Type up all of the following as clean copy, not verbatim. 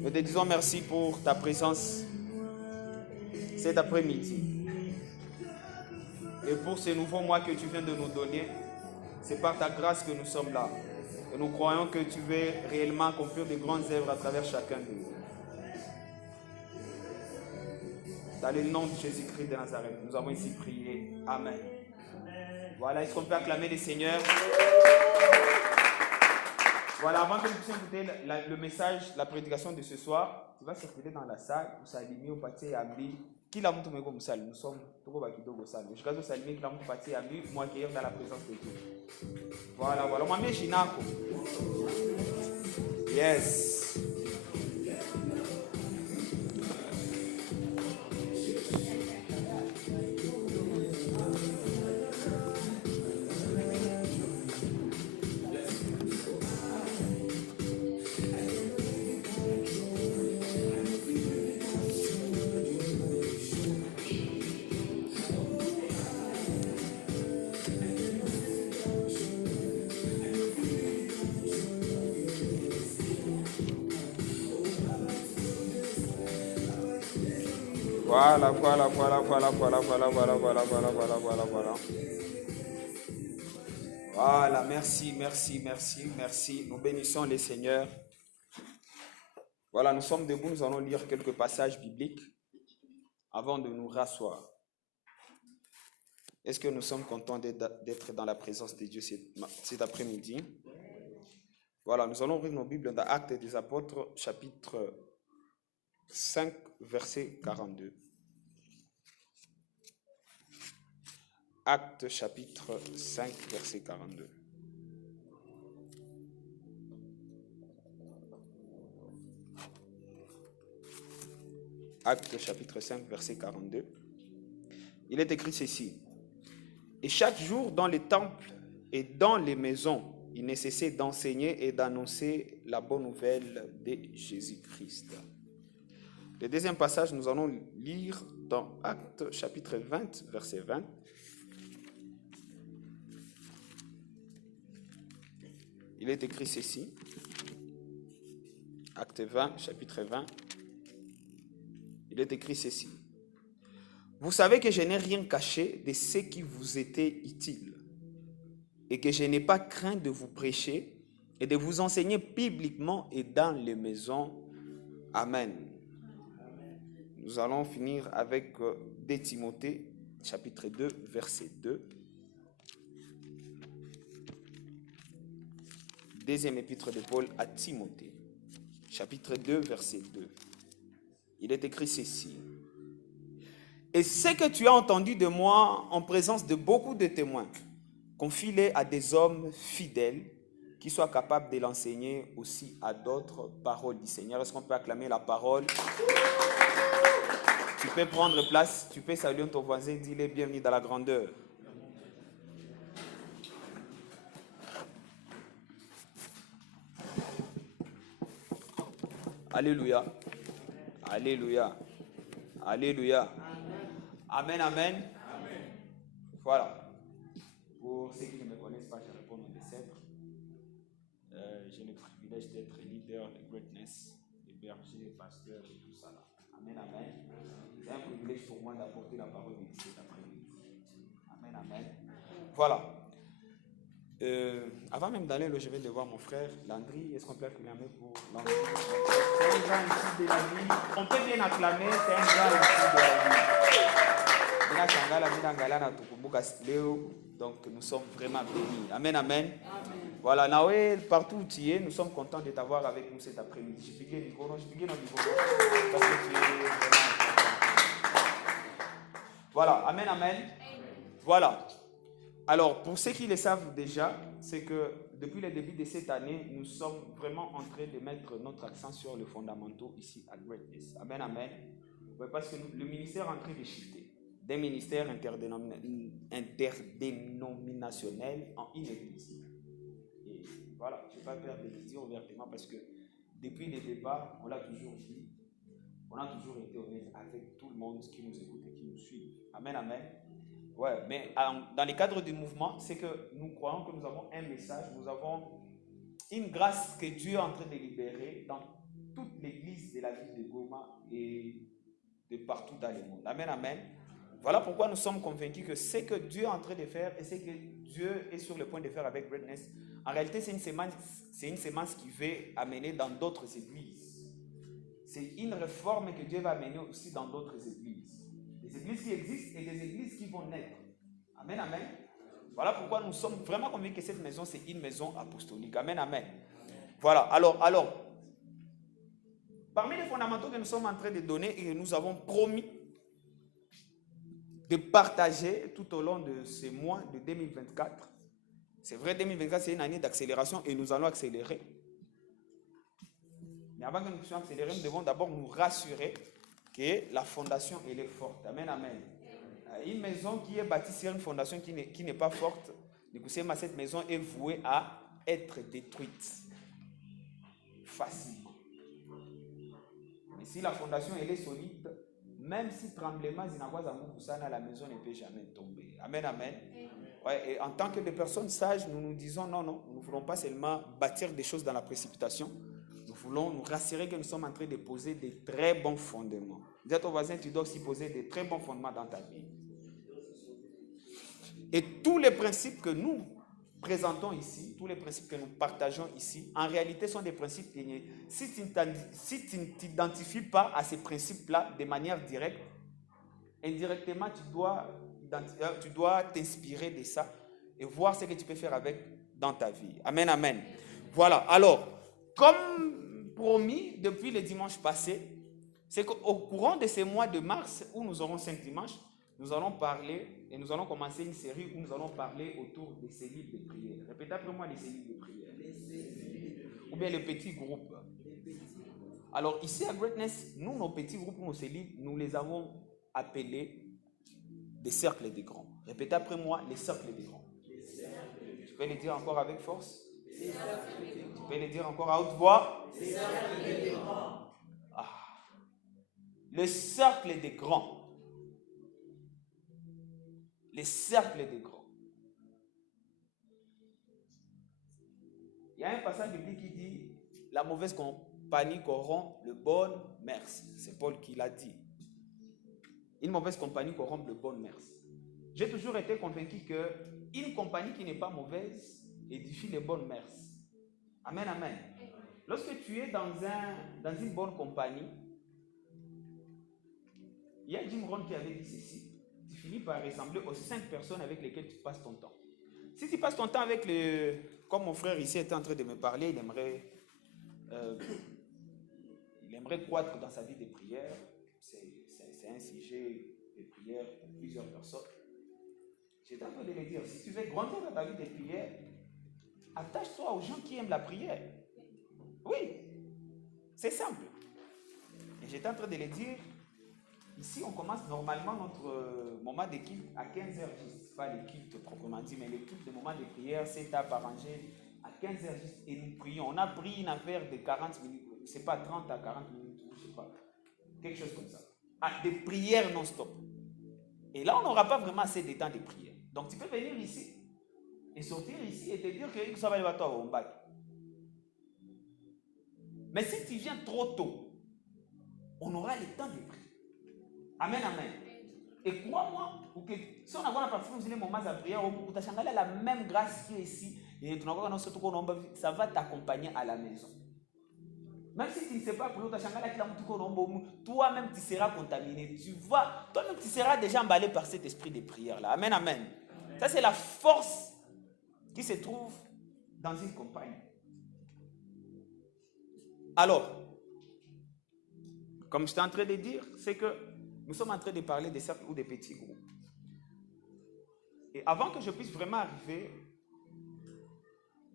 Nous te disons merci pour ta présence cet après-midi. Et pour ce nouveau mois que tu viens de nous donner, c'est par ta grâce que nous sommes là. Et nous croyons que tu veux réellement accomplir de grandes œuvres à travers chacun de nous. Dans le nom de Jésus-Christ de Nazareth, nous avons ici prié. Amen. Voilà, est-ce qu'on peut acclamer le Seigneur? Voilà, avant que nous puissions écouter le message, la prédication de ce soir, tu vas circuler dans la salle, vous s'aligner au pâté Ambi. Qui l'a montré comme salle? Nous sommes tout au bakido au salle. Je vais vous saluer qui l'a montré pâté Ambi, moi accueillir dans la présence de Dieu. Voilà, voilà. Moi, je suis Nako. Yes. Voilà. Voilà, merci. Nous bénissons les seigneurs. Voilà, nous sommes debout, nous allons lire quelques passages bibliques avant de nous rasseoir. Est-ce que nous sommes contents d'être dans la présence de Dieu cet après-midi? Voilà, nous allons ouvrir nos Bibles dans Actes des Apôtres, chapitre 5, verset 42. Actes chapitre 5, verset 42. Actes chapitre 5, verset 42. Il est écrit ceci. Et chaque jour dans les temples et dans les maisons, il ne cessait d'enseigner et d'annoncer la bonne nouvelle de Jésus-Christ. Le deuxième passage, nous allons lire dans Actes chapitre 20, verset 20. Il est écrit ceci. Acte 20, chapitre 20. Il est écrit ceci. Vous savez que je n'ai rien caché de ce qui vous était utile et que je n'ai pas craint de vous prêcher et de vous enseigner publiquement et dans les maisons. Amen. Nous allons finir avec 2 Timothée, chapitre 2, verset 2. Deuxième épître de Paul à Timothée, chapitre 2, verset 2. Il est écrit ceci. Et ce que tu as entendu de moi en présence de beaucoup de témoins, confie-les à des hommes fidèles qui soient capables de l'enseigner aussi à d'autres. Paroles du Seigneur. Est-ce qu'on peut acclamer la parole? Tu peux prendre place, tu peux saluer ton voisin, dis-le bienvenue dans la grandeur. Alléluia. Alléluia. Alléluia. Amen, amen. Voilà. Pour ceux qui ne me connaissent pas, je réponds au décèbre. J'ai le privilège d'être leader de Greatness, berger, pasteur et tout ça. Amen, amen. C'est un privilège pour moi d'apporter la parole de Dieu cet après-midi. Amen, amen. Voilà. Avant même d'aller, je vais devoir mon frère Landry. Est-ce qu'on peut acclamer pour Landry? C'est un grand ici de la vie. On peut bien acclamer, c'est un grand ici de la vie. Donc nous sommes vraiment bénis. Amen, amen. Voilà, Naoué, partout où tu es, nous sommes contents de t'avoir avec nous cet après-midi. Je figue Nicolas, parce que tu es vraiment important. Voilà, amen, amen. Voilà. Alors, pour ceux qui le savent déjà, c'est que depuis le début de cette année, nous sommes vraiment en train de mettre notre accent sur les fondamentaux ici à Greatness. Amen, amen. Parce que le ministère est en train de shifter d'un ministère interdénominationnel en une église. Et voilà, je ne vais pas perdre de le dire ouvertement parce que depuis le départ, on l'a toujours dit, on a toujours été honnête avec tout le monde qui nous écoute et qui nous suit. Amen, amen. Ouais, mais dans le cadre du mouvement, c'est que nous croyons que nous avons un message, nous avons une grâce que Dieu est en train de libérer dans toutes les la ville de Goma et de partout dans le monde. Amen, amen. Voilà pourquoi nous sommes convaincus que ce que Dieu est en train de faire et ce que Dieu est sur le point de faire avec Greatness, en réalité, c'est une semence qui veut amener dans d'autres églises. C'est une réforme que Dieu va amener aussi dans d'autres églises. Des églises qui existent et des églises qui vont naître. Amen, amen. Voilà pourquoi nous sommes vraiment convaincus que cette maison, c'est une maison apostolique. Amen, amen. Voilà, alors, parmi les fondamentaux que nous sommes en train de donner et que nous avons promis de partager tout au long de ces mois de 2024, c'est vrai, 2024, c'est une année d'accélération et nous allons accélérer. Mais avant que nous puissions accélérer, nous devons d'abord nous rassurer que la fondation, elle est forte. Amen, amen. Une maison qui est bâtie sur une fondation qui n'est pas forte, cette maison est vouée à être détruite facilement. Mais si la fondation elle est solide, même si tremblement, la maison ne peut jamais tomber. Amen, amen. Ouais, et en tant que des personnes sages, nous nous disons non, nous ne voulons pas seulement bâtir des choses dans la précipitation. Nous voulons nous rassurer que nous sommes en train de poser des très bons fondements. Dis à ton voisin, tu dois aussi poser des très bons fondements dans ta vie. Et tous les principes que nous présentons ici, tous les principes que nous partageons ici, en réalité sont des principes que si tu ne t'identifies pas à ces principes-là de manière directe, indirectement, tu dois t'inspirer de ça et voir ce que tu peux faire avec dans ta vie. Amen, amen. Voilà, alors, comme promis depuis le dimanche passé, c'est qu'au courant de ces mois de mars, où nous aurons 5 dimanches, nous allons parler et nous allons commencer une série où nous allons parler autour des cellules de prière. Répétez après moi les cellules de prière. Ou bien les petits groupes. Alors ici à Greatness, nous, nos petits groupes, nos cellules, nous les avons appelés des cercles des grands. Répétez après moi les cercles des grands. Tu peux les dire encore avec force? Tu peux les dire encore à haute voix? Le cercle des grands. Les cercles des grands. Il y a un passage biblique qui dit la mauvaise compagnie corrompt le bon mœurs. C'est Paul qui l'a dit. Une mauvaise compagnie corrompt le bon mœurs. J'ai toujours été convaincu qu'une compagnie qui n'est pas mauvaise édifie les bonnes mœurs. Amen, amen. Lorsque tu es dans une bonne compagnie, il y a Jim Rohn qui avait dit ceci. Tu finis par ressembler aux 5 personnes avec lesquelles tu passes ton temps. Si tu passes ton temps avec comme mon frère ici était en train de me parler, il aimerait croître dans sa vie de prière. C'est un sujet de prière pour plusieurs personnes. J'étais en train de lui dire, si tu veux grandir dans ta vie de prière, attache-toi aux gens qui aiment la prière. Oui, c'est simple. Et j'étais en train de lui dire, ici, on commence normalement notre moment de culte à 15h juste. Pas le culte proprement dit, mais le culte, le moment de prière, c'est arrangé à 15h juste. Et nous prions. On a pris une affaire de 40 minutes. C'est pas 30 à 40 minutes, je sais pas. Quelque chose comme ça. Des prières non-stop. Et là, on n'aura pas vraiment assez de temps de prière. Donc, tu peux venir ici et sortir ici et te dire que ça va aller à toi au bac. Mais si tu viens trop tôt, on aura le temps de prier. Amen, amen. Et crois-moi, si on a la participation dans les moments de prière, on a la même grâce qui est ici. Et ça va t'accompagner à la maison. Même si tu ne sais pas prier, toi-même tu seras contaminé. Toi-même tu seras déjà emballé par cet esprit de prière-là. Amen, amen. Amen. Ça, c'est la force qui se trouve dans une compagnie. Alors, comme je suis en train de dire, c'est que nous sommes en train de parler des cercles ou des petits groupes. Et avant que je puisse vraiment arriver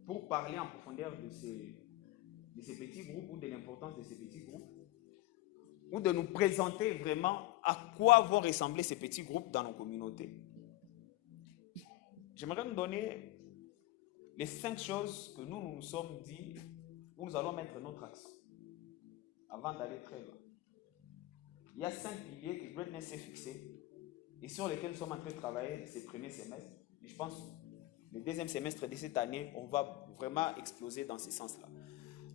pour parler en profondeur de ces petits groupes ou de l'importance de ces petits groupes, ou de nous présenter vraiment à quoi vont ressembler ces petits groupes dans nos communautés, j'aimerais nous donner les 5 choses que nous nous sommes dit où nous allons mettre notre accent avant d'aller très loin. Il y a 5 piliers que Greatness s'est fixé et sur lesquels nous sommes en train de travailler ces premiers semestres. Et je pense que le deuxième semestre de cette année, on va vraiment exploser dans ce sens-là.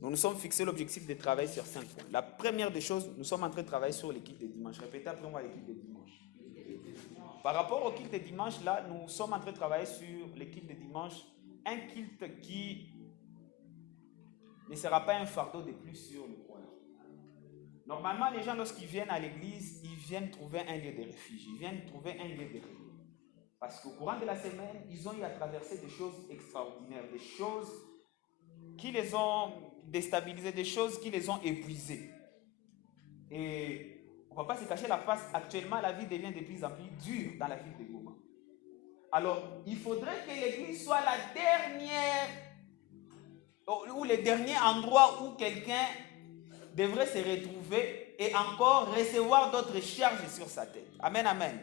nous nous sommes fixés l'objectif de travailler sur 5 points. La première des choses, nous sommes en train de travailler sur les cultes de dimanche. Répétez après moi les cultes de dimanche. Par rapport au culte de dimanche, là, nous sommes en train de travailler sur les cultes de dimanche. Un culte qui ne sera pas un fardeau de plus sur le croyant. Normalement, les gens, lorsqu'ils viennent à l'église, ils viennent trouver un lieu de refuge. Ils viennent trouver un lieu de repos. Parce qu'au courant de la semaine, ils ont eu à traverser des choses extraordinaires, des choses qui les ont déstabilisés, des choses qui les ont épuisés. Et on ne va pas se cacher la face, actuellement la vie devient de plus en plus dure dans la ville de Goma. Alors, il faudrait que l'église soit la dernière, ou le dernier endroit où quelqu'un devrait se retrouver et encore recevoir d'autres charges sur sa tête. Amen, amen.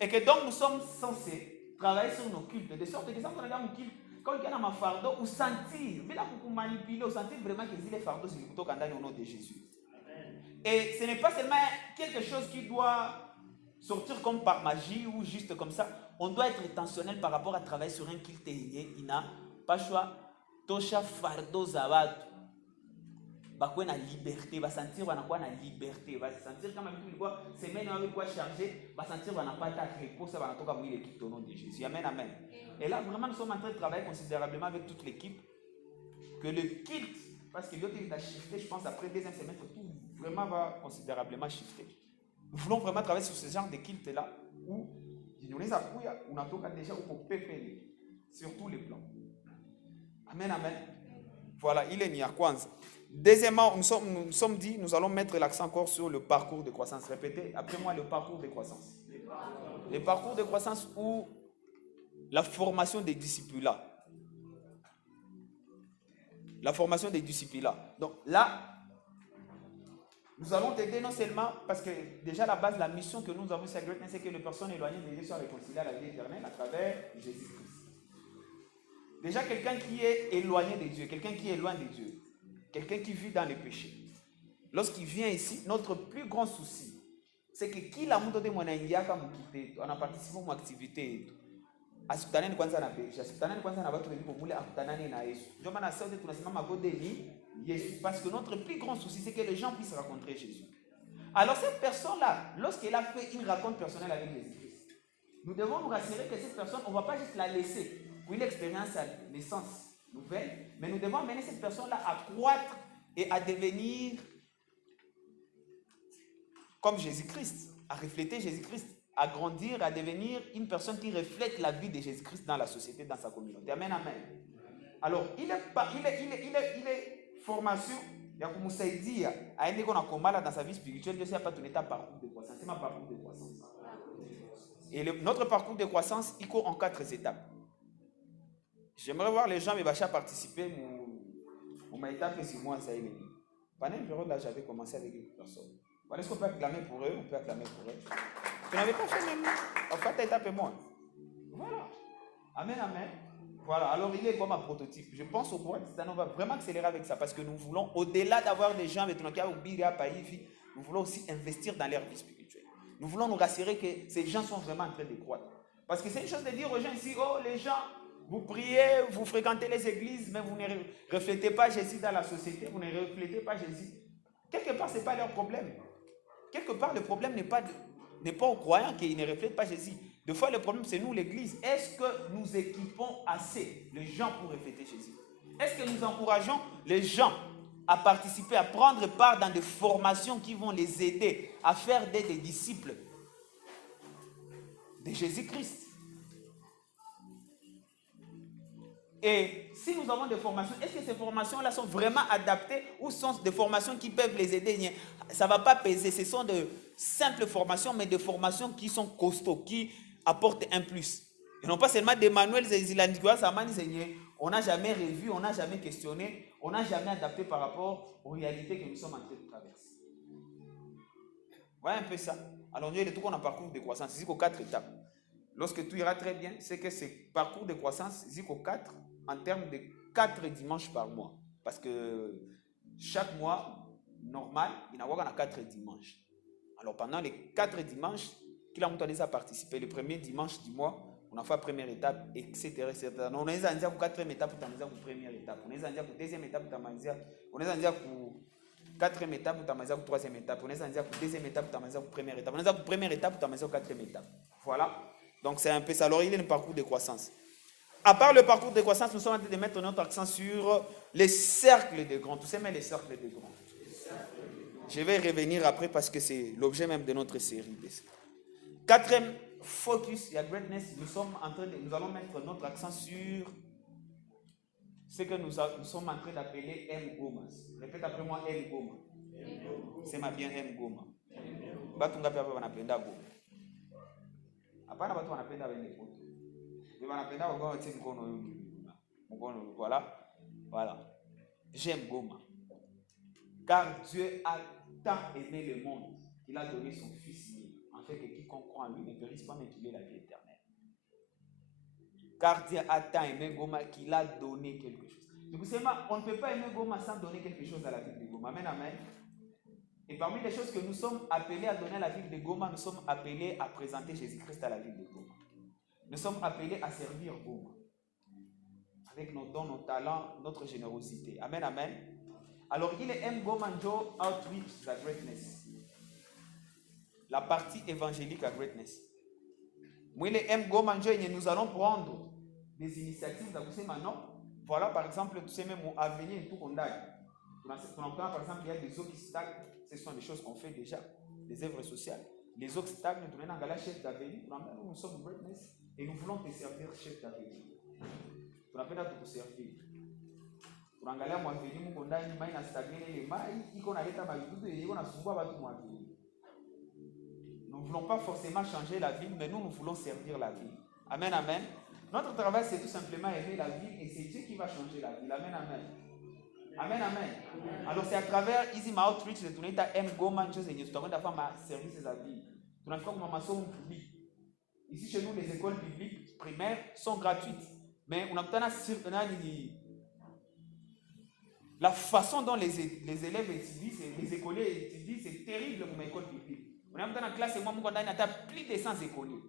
Et que donc nous sommes censés travailler sur nos cultes, de sorte que quand on regarde nos cultes, quand il y a un fardeau, ou sentir, manipuler, ou sentir vraiment que les fardeaux, c'est plutôt quand au nom de Jésus. Et ce n'est pas seulement quelque chose qui doit sortir comme par magie ou juste comme ça. On doit être intentionnel par rapport à travailler sur un culte. Il n'a pas choix. Tosha fardeau zabat. Bakwe na liberté, va sentir qu'on a quoi na liberté, va sentir quand même quoi semaine avec quoi charger, va sentir qu'on n'a pas ta repos, ça va toka mouiller l'équipe au nom de Jésus. Amen, amen. Et là vraiment nous sommes en train de travailler considérablement avec toute l'équipe que le culte, parce que l'autre il a shifté, je pense après deuxième semestre tout vraiment va considérablement shifter. Nous voulons vraiment travailler sur ce genre de culte là où nous les appuyons, on a toka déjà où on peut faire sur tous les plans. Amen, amen. Voilà, il est ni à quoi. Deuxièmement, nous sommes dit, nous allons mettre l'accent encore sur le parcours de croissance. Répétez après moi le parcours de croissance. Le parcours de croissance ou la formation des disciples là. La formation des disciples là. Donc là, nous allons t'aider non seulement parce que déjà à la base, la mission que nous avons sur Greatness, c'est que les personnes éloignées de Dieu soient réconciliées à la vie éternelle à travers Jésus-Christ. Déjà quelqu'un qui est éloigné de Dieu, quelqu'un qui est loin de Dieu, quelqu'un qui vit dans les péchés. Lorsqu'il vient ici, notre plus grand souci, c'est que kila mtu de mwanaingia kama mkite, anaparticipe mu activité. Asikutanani kwanza na péché, asikutanani kwanza na watu wengine mule akutanani na Yesu. Ndio maana sasa tunasimama gode ni Yesu parce que notre plus grand souci c'est que les gens puissent rencontrer Jésus. Alors cette personne-là, lorsqu'elle a fait une rencontre personnelle avec Jésus-Christ, nous devons nous rassurer que cette personne, on ne va pas juste la laisser pour une expérience à naissance nouvelle, mais nous devons amener cette personne-là à croître et à devenir comme Jésus-Christ, à refléter Jésus-Christ, à grandir, à devenir une personne qui reflète la vie de Jésus-Christ dans la société, dans sa communauté. Amen, amen. Alors, il est formation, il y a comme ça dit, à un qu'on a combat dans sa vie spirituelle, je ne sais pas ton état parcours de croissance, c'est ma parcours de croissance. Et notre parcours de croissance, il court en 4 étapes. J'aimerais voir les gens me bâcher à participer, mon étape c'est moi, ça y est. Pendant une période là, j'avais commencé avec une personne. Voilà, est-ce qu'on peut acclamer pour eux? On peut acclamer pour eux. Tu n'avais pas fait même. En fait, étape et moi. Voilà. Amen, amen. Voilà, alors il est comme un prototype. Je pense au courant de cette année, on va vraiment accélérer avec ça parce que nous voulons, au-delà d'avoir des gens, nous voulons aussi investir dans leur vie spirituelle. Nous voulons nous rassurer que ces gens sont vraiment en train de croître. Parce que c'est une chose de dire aux gens ici, oh les gens, vous priez, vous fréquentez les églises, mais vous ne reflétez pas Jésus dans la société, vous ne reflétez pas Jésus. Quelque part, ce n'est pas leur problème. Quelque part, le problème n'est pas aux croyants qui ne reflètent pas Jésus. Des fois, le problème, c'est nous, l'Église. Est-ce que nous équipons assez les gens pour refléter Jésus? Est-ce que nous encourageons les gens à participer, à prendre part dans des formations qui vont les aider à faire des disciples de Jésus-Christ? Et si nous avons des formations, est-ce que ces formations-là sont vraiment adaptées ou sont des formations qui peuvent les aider? Ça ne va pas peser, ce sont de simples formations, mais des formations qui sont costauds, qui apportent un plus. Et non pas seulement des manuels, on n'a jamais revu, on n'a jamais questionné, on n'a jamais adapté par rapport aux réalités que nous sommes en train de traverser. Voilà un peu ça. Alors, nous, tout qu'on a un parcours de croissance, c'est qu'aux 4 étapes. Lorsque tout ira très bien, c'est que ce parcours de croissance, c'est qu'aux 4, en termes de 4 dimanches par mois. Parce que chaque mois, normal, il y a 4 dimanches. Alors pendant les 4 dimanches, qu'il a déjà participé, le premier dimanche du mois, On a fait la première étape, etc. On a dit la quatrième étape, on a dit la première étape. On a dit la deuxième étape, on a dit la quatrième étape, on a dit la troisième étape. On a dit la deuxième étape, on a dit la première étape. On a dit la première étape, on a dit la quatrième étape. Voilà. Donc c'est un peu ça. Alors il y a un parcours de croissance. À part le parcours de croissance, nous sommes en train de mettre notre accent sur les cercles de grands. Tous ces mais les cercles de grands. Je vais revenir après parce que c'est l'objet même de notre série. Quatrième focus, il y a greatness. Nous allons mettre notre accent sur ce que nous sommes en train d'appeler M. Gomas. Répète après moi M. Goma. C'est ma bien M. Goma. Batunga pia wanapenda Goma. Hapana watu wanapenda wende poto. Ni wanapenda Goma tie mkono hivi. Mkono voilà. J'aime Goma. Car Dieu a tant aimé le monde qu'il a donné son fils unique, en fait que quiconque croit en lui ne périsse pas mais qu'il ait la vie éternelle. Car Dieu a tant aimé Goma qu'il a donné quelque chose. Donc on ne peut pas aimer Goma sans donner quelque chose à la vie de Goma. Amen, amen. Et parmi les choses que nous sommes appelés à donner à la vie de Goma, nous sommes appelés à présenter Jésus-Christ à la vie de Goma. Nous sommes appelés à servir Goma. Avec nos dons, nos talents, notre générosité. Amen, amen. Alors, il est M. Gomanjo Outreach à Greatness. La partie évangélique à Greatness. Moi, il est M. Gomanjo et nous allons prendre des initiatives dans ces maintenant. Voilà, par exemple, tous ces mêmes avenir et tout qu'on a. Par exemple, il y a des eaux qui stagnent. Ce sont des choses qu'on fait déjà, des œuvres sociales. Les eaux qui stagnent, nous donnons un chef d'avenir. Nous sommes Greatness et nous voulons te servir chef d'avenir. Nous appelons à te servir. Tunaangalia mwavili Mungu ndani mai na stagnene ile mai iko naleta mavidudu et iko nasumbua watu mwavili. Nous ne voulons pas forcément changer la ville, mais nous voulons servir la ville. Amen, amen. Notre travail, c'est tout simplement aimer la ville et c'est Dieu qui va changer la ville. Amen, amen. Amen, amen. Alors c'est à travers Easy My Outreach de Tuneta M. Goman, chose et nous avons fait ma service de la ville. Nous avons fait ma maçon public. Ici chez nous, les écoles publiques primaires sont gratuites, mais on a la façon dont les élèves étudient, les écoliers étudient, c'est terrible pour l'école publique. On a dans la classe et moi, on a plus de 100 écoliers.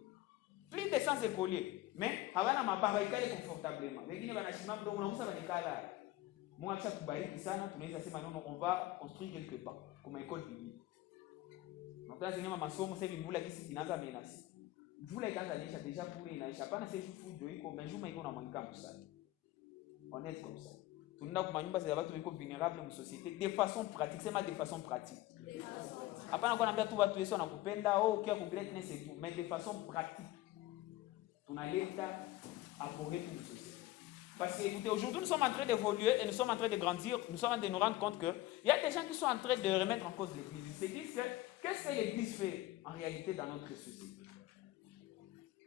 Plus de 100 écoliers. Mais, avant de m'abarrer confortablement. Mais il y a des gens qui ont moi, on va construire quelque part, comme école publique. Donc là, c'est ma maçon, c'est une boule qui n'a pas menacé. Vous les gars, déjà pour les naïs, pas assez fou de l'école, mais je m'ai dit qu'on a manqué comme ça. On est comme ça. Tout le monde est vulnérable dans la société de façon pratique. C'est ma de façon pratique. Après, on a tout battu ça, on a coupé là-haut, qui a coupé c'est tout. Mais de façon pratique. On a l'État à pour une société. Parce que, écoutez, aujourd'hui, nous sommes en train d'évoluer et nous sommes en train de grandir. Nous sommes en train de nous rendre compte qu'il y a des gens qui sont en train de remettre en cause l'Église. Ils se disent qu'est-ce que l'Église fait en réalité dans notre société?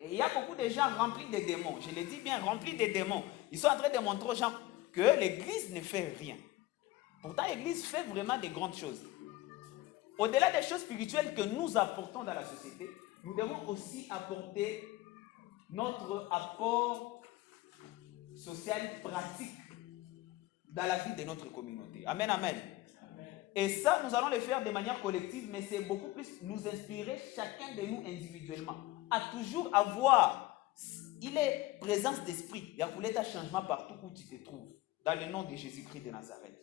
Et il y a beaucoup de gens remplis de démons. Je le dis bien, remplis de démons. Ils sont en train de montrer aux gens que l'Église ne fait rien. Pourtant, l'Église fait vraiment de grandes choses. Au-delà des choses spirituelles que nous apportons dans la société, nous devons aussi apporter notre apport social pratique dans la vie de notre communauté. Amen, amen. Et ça, nous allons le faire de manière collective, mais c'est beaucoup plus nous inspirer chacun de nous individuellement à toujours avoir, il est présence d'esprit. Il y a pour un changement partout où tu te trouves, dans le nom de Jésus-Christ de Nazareth.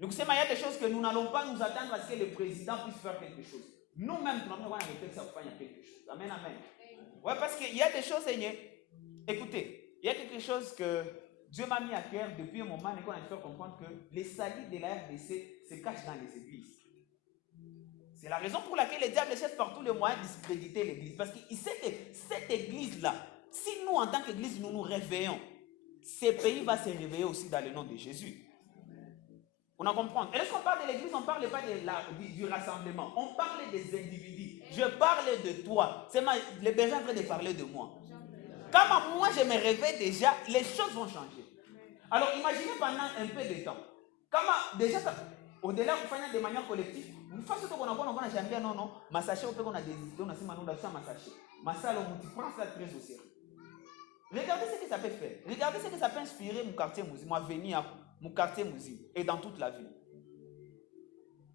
Donc, il y a des choses que nous n'allons pas nous attendre à ce que le président puisse faire quelque chose. Nous-mêmes, nous allons faire ça pour faire quelque chose. Amen, amen. Ouais, parce qu'il y a des choses, écoutez, il y a quelque chose que Dieu m'a mis à cœur depuis un moment et qu'on a fait comprendre que les salis de la RDC se cachent dans les églises. C'est la raison pour laquelle le diable cherche par tous les moyens de discréditer l'église. Parce qu'il sait que cette église-là, si nous, en tant qu'église, nous nous réveillons, ce pays va se réveiller aussi dans le nom de Jésus. On en comprend. Et lorsqu'on parle de l'église, on ne parle pas du rassemblement. On parle des individus. Je parle de toi. C'est le berger en train de parler de moi. Quand moi je me réveille déjà, les choses vont changer. Alors imaginez pendant un peu de temps. Comment déjà, au-delà de faire de manière collective, une fois que on a jamais non, ma sachet, on a des idées, on a ma sachet. Ma salle, on prend ça très au sérieux. Regardez ce que ça peut faire. Regardez ce que ça peut inspirer mon quartier Mouzi, moi venir mon quartier Mouzi et dans toute la ville.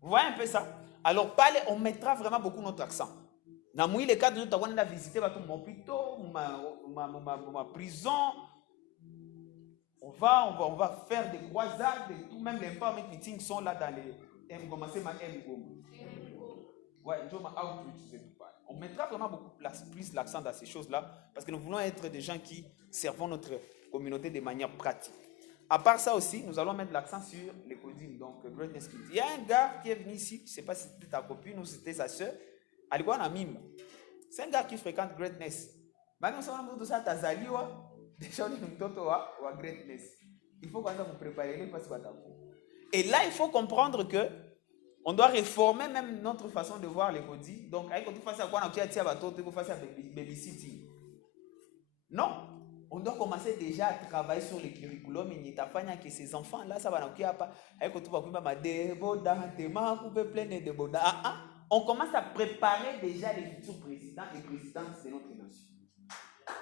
Vous voyez un peu ça? Alors, on mettra vraiment beaucoup notre accent. Na mouille les cadres, nous avons visité mon hôpital, ma prison. On va faire des croisades et tout. Même les empowerment meetings sont là dans les Mgoma. C'est ma Mgoma. Ouais, on mettra vraiment beaucoup plus l'accent dans ces choses-là parce que nous voulons être des gens qui servent notre communauté de manière pratique. À part ça aussi, nous allons mettre l'accent sur les codines, donc Greatness Kids. Il y a un gars qui est venu ici, je ne sais pas si c'était ta copine ou si c'était sa soeur, Alikuwa Mime. C'est un gars qui fréquente Greatness. Maintenant, si on a tout ça, déjà on est mtoto wa Greatness. Il faut qu'on vous préparer parce que et là, il faut comprendre que on doit réformer même notre façon de voir les codines. Donc, avec tout face à quoi on a face à babysitting. Non. On doit commencer déjà à travailler sur le curriculum et nitafanya que ces enfants là ça va nakia pas avec tout va kuimba madeboda tema couper plein de boda. On commence à préparer déjà les futurs présidents et présidentes de notre nation.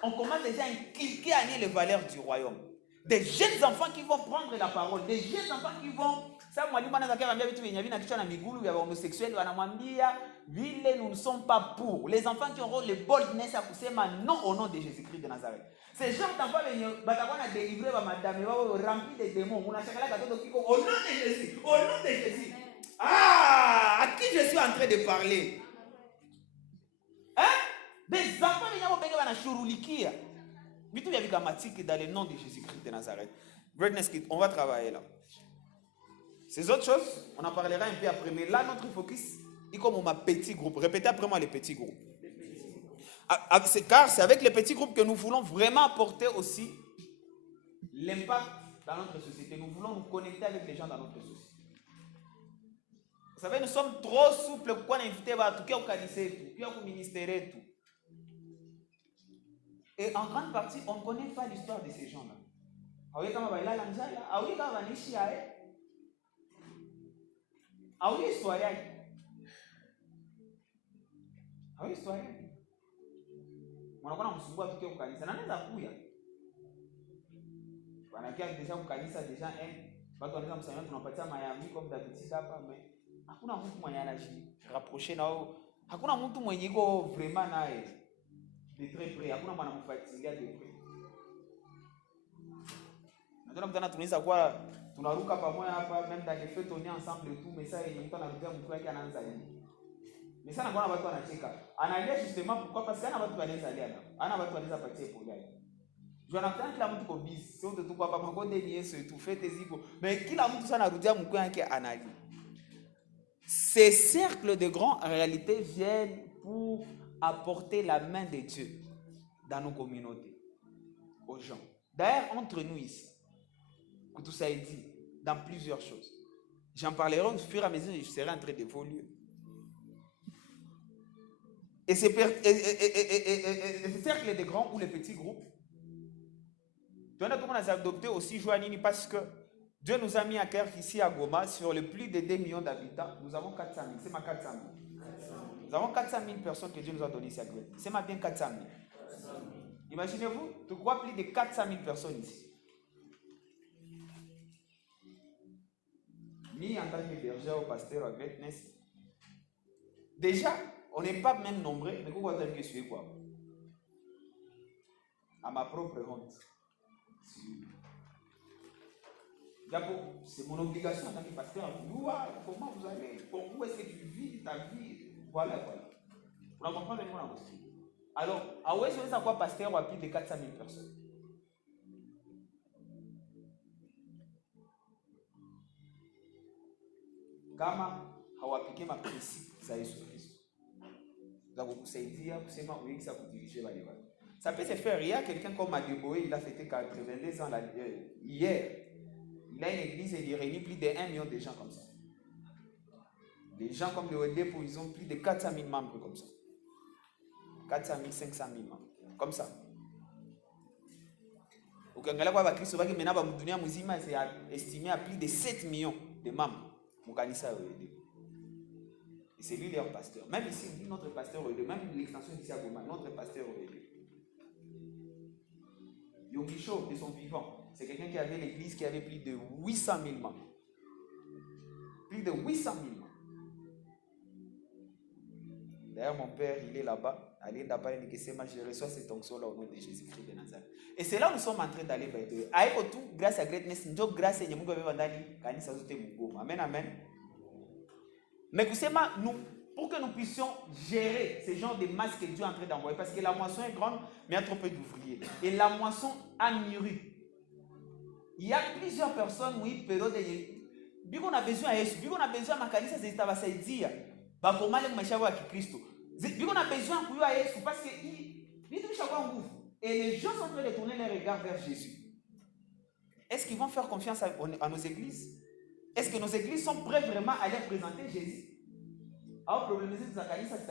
On commence déjà à inculquer à les valeurs du royaume. Des jeunes enfants qui vont prendre la parole, des jeunes enfants qui vont ça mwalimu anaanza kuambia vitu vyenye vina kichwa na migulu vya homosexuels wanamwambia vile nous ne sommes pas pour. Les enfants qui auront le boldness à kusema non au nom de Jésus-Christ de Nazareth. Ces gens d'enfants batakuwa na délivrer ba madame wao remplis de démons. Unashakala katoto kiko au nom de Jésus, au nom de Jésus. Ah, à qui je suis en train de parler? Hein? Des enfants venye wabenge wanashurulikia. Vitu vya vikamatiki dans le nom de Jésus-Christ de Nazareth. Greatness Kids, on va travailler là. Ces autres choses, on en parlera un peu après. Mais là, notre focus est comme un petit groupe. Répétez après moi les petits groupes. Car c'est avec les petits groupes que nous voulons vraiment apporter aussi l'impact dans notre société. Nous voulons nous connecter avec les gens dans notre société. Vous savez, nous sommes trop souples pour inviter tout qui a au ministère et tout. Et en grande partie, on ne connaît pas l'histoire de ces gens-là. Mwanakuwa namsumbua tukiwa kukanisa na anaweza kuya. Wanakia deja kukanisa deja watu wanaweza msaidia tunapatia mayami kwa muda mtisi hapa hakuna mtu mwenye anajirapprocher nao. Hakuna mtu mwenye iko vraiment naye de très près. Hakuna mwana mfuatilia de près. Ndio mtana tunaweza kuwa tunaruka pamoja hapa même dans les fêtes on est ensemble et tout mais ça il mtu anarudia mtu wake anaanza nini. Mais ça n'a pas de analia justement pourquoi parce qu'il y a watu wanaweza alia na ana watu wanaweza patie polai. Je n'entends kila mtu ko busy sio tu kwa makonde ni Yesu tu fete ziko mais kila mtu sana rudia mkwe yake anali. Ces cercles de grands en réalité viennent pour apporter la main de Dieu dans nos communautés aux gens. D'ailleurs entre nous ici que tout ça est dit dans plusieurs choses. J'en parlerai au fur et à mesure je serai en train d'évoluer. Et ces cercles de grands ou les petits groupes, tu vois comment on a adopté aussi Joanini parce que Dieu nous a mis à cœur ici à Goma, sur le plus de 2 millions d'habitants, nous avons 400 000. C'est ma 400 000. Nous avons 400 000 personnes que Dieu nous a données ici à Goma. C'est ma bien 400 000. Imaginez-vous, tu crois plus de 400 000 personnes ici. Ni en tant que berger au pasteur, à Greatness. Déjà, on n'est pas même nombreux, mais pourquoi est-ce que je suis quoi? À ma propre honte. D'abord, c'est mon obligation en tant que pasteur. Comment vous allez? Où est-ce que tu vis ta vie? Voilà. Vous comprenez mon question. Alors, à où est-ce que vous pasteur ou à plus de 400 000 personnes? Kama hawapike maprincipe za Yesu Kristo. Ça peut se faire. Il y a quelqu'un comme Adeboé, il a fêté 82 ans hier. Il a une église et il réunit plus de 1 million de gens comme ça. Des gens comme le Odepo, ils ont plus de 400 000 membres comme ça. 400 000, 500 000 membres. Comme ça. Au Kangala, c'est estimé à plus de 7 millions de membres. Et c'est lui leur pasteur. Même ici, on dit notre pasteur, même l'extension d'ici à Goma, notre pasteur Yongisho, de son vivant, c'est quelqu'un qui avait l'église qui avait plus de 800 000 membres. Plus de 800 000 membres. D'ailleurs, mon père, il est là-bas. Je reçois cette onction-là au nom de Jésus-Christ de Nazareth. Et c'est là où nous sommes en train d'aller. Grâce à Greatness, grâce à Amen, amen. Mais vous savez, pour que nous puissions gérer ce genre de masse que Dieu est en train d'envoyer, parce que la moisson est grande, mais il y a trop peu d'ouvriers. Et la moisson a mûri. Il y a plusieurs personnes, oui, période de... on a besoin de Jésus, on a besoin de makanisa zitabasaidia bakomale kumeshawa ya Kikristo. On a besoin de Jésus parce que et les gens sont en train de tourner les regards vers Jésus. Est-ce qu'ils vont faire confiance à nos églises? Est-ce que nos églises sont prêtes vraiment à leur présenter Jésus? Alors, le problème, c'est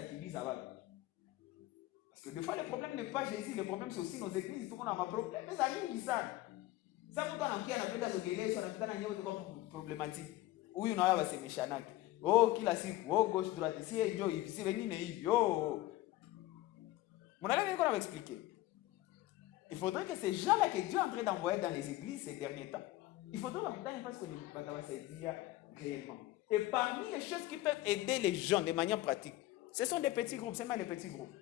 que l'église a parce que des fois, le problème n'est pas Jésus, le problème, c'est aussi nos églises. Tout le monde a un problème. Mais ça nous dit ça. Ça, vous avez un problématique. Oui, on a un méchanac. Oh, qui l'a si, oh, gauche, droite, si, ici, venez, oh. Mon ami, qu'on avait expliqué. Il faudrait que ces gens-là que Dieu est en train d'envoyer dans les églises ces derniers temps, il faudrait que parce qu'on est réellement. Et parmi les choses qui peuvent aider les gens de manière pratique, ce sont des petits groupes. C'est mal les petits groupes.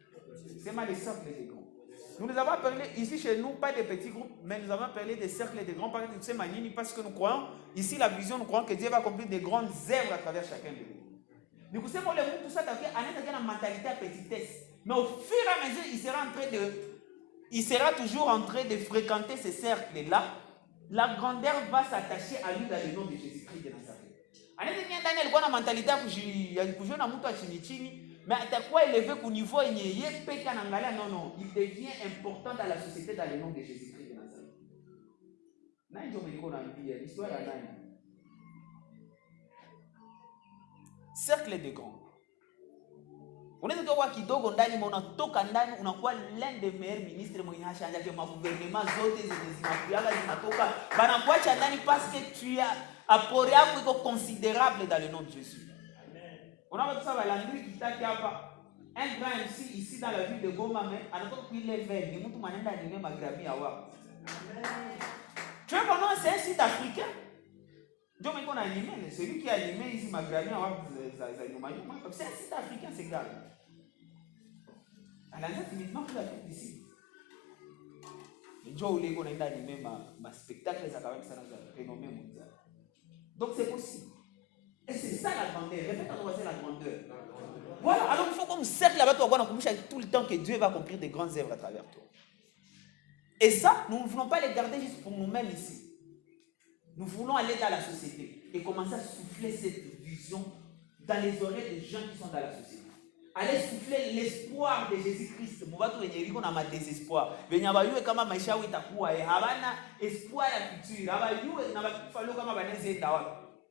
C'est mal les cercles des groupes. Nous avons appelé ici chez nous, pas des petits groupes, mais nous avons appelé des cercles des grands. Parce que nous croyons, ici la vision, nous croyons que Dieu va accomplir des grandes œuvres à travers chacun de nous. Nous savons les groupes, tout ça, il y a une mentalité à petitesse. Mais au fur et à mesure, il sera toujours en train de fréquenter ces cercles-là. La grandeur va s'attacher à lui dans le nom de Jésus-Christ de Nazareth. Il y a une mentalité à mais à quoi élevé qu'au niveau non, il devient important dans la société dans le nom de Jésus-Christ de Nazareth. L'histoire à Nani. Cercle de grands. Unaweza kuwa kidogo ndani mais unatoka ndani unakuwa l'un des meilleurs ministres mwenye hashanja kwa gouvernement zote zinakuyaga zinatoka banakuacha ndani parce que tu as apport yako iko considérable dans le nom de Jésus. Unaona ça va landri kitaki hapa un grand MC ici dans la ville de Goma mais anatoka kuile veille ni mtu manaenda animer magrabi ya wapi. Tu vois comment c'est un site africain? Dieu m'a dit qu'on a animé, celui qui a animé ici magrabi ya wapi c'est un site africain c'est grave. À la nette, uniquement pour la fête d'ici. Et Dieu voulait qu'on ait animé ma spectacle, ça quand même ça renommé mondial. Donc c'est possible. Et c'est ça la grandeur. Répète à c'est la grandeur. Voilà, alors il faut qu'on cercle là-bas, tout le temps que Dieu va accomplir des grandes œuvres à travers toi. Et ça, nous ne voulons pas les garder juste pour nous-mêmes ici. Nous voulons aller dans la société et commencer à souffler cette vision dans les oreilles des gens qui sont dans la société. Allez souffler l'espoir de Jésus-Christ. On a désespoir. Espoir la future.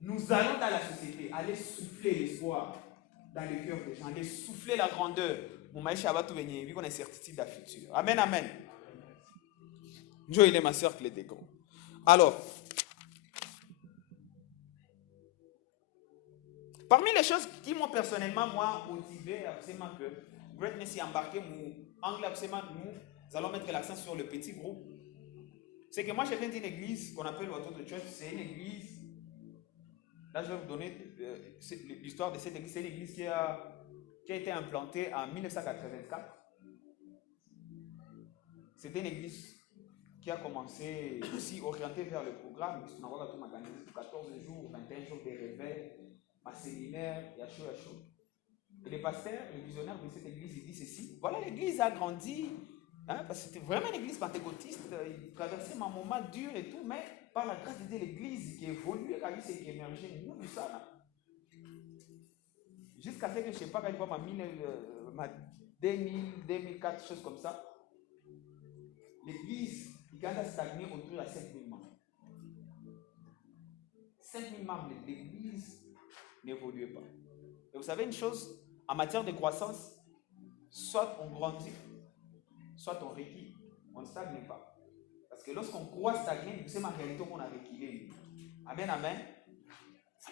Nous allons dans la société. Allez souffler l'espoir dans le cœur des gens. Allez souffler la grandeur. On a une certitude de la future. Amen, amen. Dieu, il est ma soeur clé des grands. Alors, parmi les choses qui m'ont personnellement, motivé, absolument que Greatness est embarqué, anglais, absolument, nous allons mettre l'accent sur le petit groupe. C'est que moi, je viens d'une église qu'on appelle Water de Church. C'est une église, là je vais vous donner l'histoire de cette église. C'est une église qui a été implantée en 1984. C'était une église qui a commencé aussi orientée vers le programme. On a 14 jours, 21 jours de réveil. Ma séminaire, il y a chaud. Et le pasteur, le visionnaire de cette église, il dit ceci. Voilà, l'église a grandi, hein, parce que c'était vraiment une église pentecôtiste. Il traversait un moment dur et tout, mais par la grâce de Dieu, l'église qui évoluait, qui émergeait, nous, ça là. Jusqu'à ce que, je ne sais pas, quand il voit ma 2000, 2004, choses comme ça, l'église, il a stagné autour de 5000 membres. 5000 membres, l'église n'évoluait pas. Et vous savez une chose, en matière de croissance, soit on grandit, soit on réquille. On ne stagne pas. Parce que lorsqu'on croit stagner, c'est ma réalité qu'on a réquillé. Amen, amen.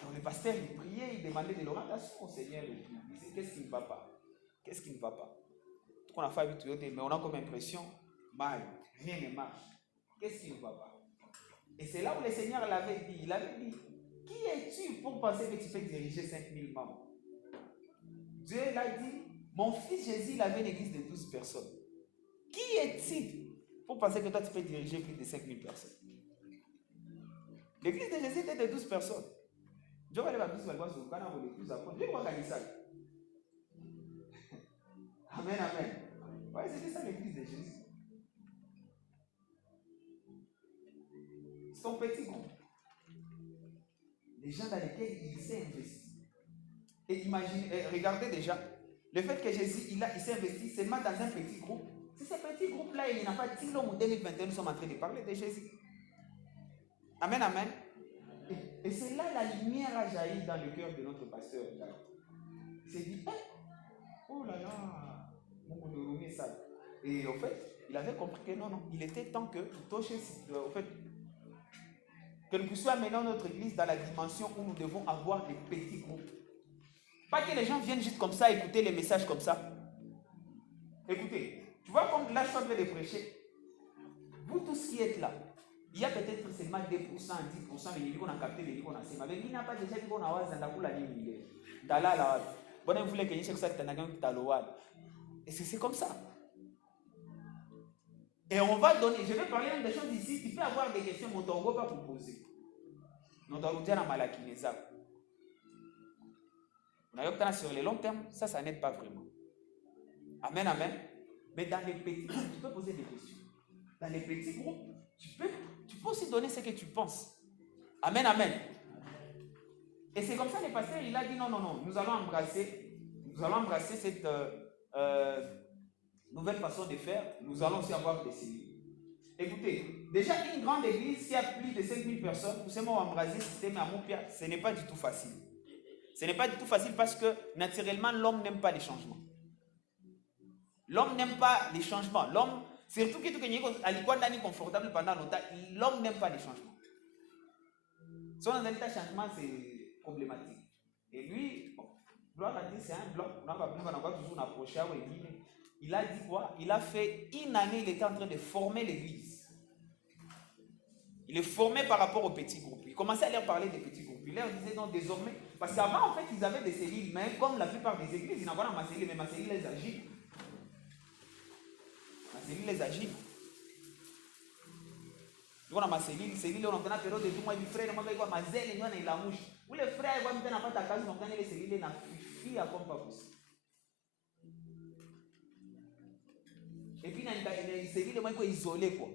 Alors le pasteur, il priait, il demandait de l'orientation au Seigneur. Il disait, qu'est-ce qui ne va pas? Qu'est-ce qui ne va pas? Tout qu'on a fait habitué, mais on a comme impression, mal, rien ne marche. Qu'est-ce qui ne va pas? Et c'est là où le Seigneur l'avait dit. Il avait dit, qui es-tu pour penser que tu peux diriger 5000 membres? Dieu l'a dit, Mon fils Jésus, il avait une église de 12 personnes. Qui est-il pour penser que toi, tu peux diriger plus de 5000 personnes? L'église de Jésus était de 12 personnes. Je vais aller à 12 personnes, je vais aller 12 apôtres. Je vais organiser ça. Amen, amen. Ouais, c'était ça l'église de Jésus. Son petit groupe. Les gens dans lesquels il s'est investi. Et imaginez, regardez déjà, le fait que Jésus, il s'est investi seulement dans un petit groupe. Si ce petit groupe-là, il n'a pas 10 ans en 2021, nous sommes en train de parler de Jésus. Amen, amen. Et c'est là la lumière a jailli dans le cœur de notre pasteur. Il s'est dit, oh là là, mon de ça. Et en fait, il avait compris que non, il était temps que que nous puissions amener notre église dans la dimension où nous devons avoir des petits groupes. Pas que les gens viennent juste comme ça écouter les messages comme ça. Écoutez, tu vois comme là je suis en train de prêcher. Vous tous qui êtes là, il y a peut-être seulement 2%, 10% de gens qui ont capté les gens qui ont assez. Mais il n'y a pas déjà qui ont la ligne. Bon, vous voulez que et c'est comme ça. Et on va donner, je vais parler des choses ici, tu peux avoir des questions, mon tongo va vous poser. Nous allons dire à Malakineza. Sur le long terme, ça n'aide pas vraiment. Amen, amen. Mais dans les petits groupes, tu peux poser des questions. Dans les petits groupes, tu peux aussi donner ce que tu penses. Amen, amen. Et c'est comme ça le pasteur, il a dit non, nous allons embrasser cette nouvelle façon de faire. Nous allons aussi avoir des cellules. Écoutez, déjà une grande église qui a plus de 5000 personnes, pour seulement embrasser le système à Moupia, ce n'est pas du tout facile. Ce n'est pas du tout facile parce que naturellement, l'homme n'aime pas les changements. L'homme n'aime pas les changements. L'homme, surtout que tu es confortable pendant longtemps, l'homme n'aime pas les changements. Son changement, c'est problématique. Et lui, gloire à Dieu, c'est un blanc. On va toujours approcher. Il a dit quoi? Il a fait une année, il était en train de former l'église. Il est formé par rapport aux petits groupes. Il commençait à leur parler des petits groupes. Il leur disait non, désormais, parce qu'avant, en fait, ils avaient des cellules, mais comme la plupart des églises, ils n'avaient pas ma cellule, mais ma cellule les agit. Ma cellule les agit. Donc, on a ma cellule, on a une période de tout mois, frère, on a ma zèle, on a la mouche. Où les frères, on a pas ta case, on a les cellules, on a fui comme pas possible. Et puis, il y a une cellule, on est isolé, quoi.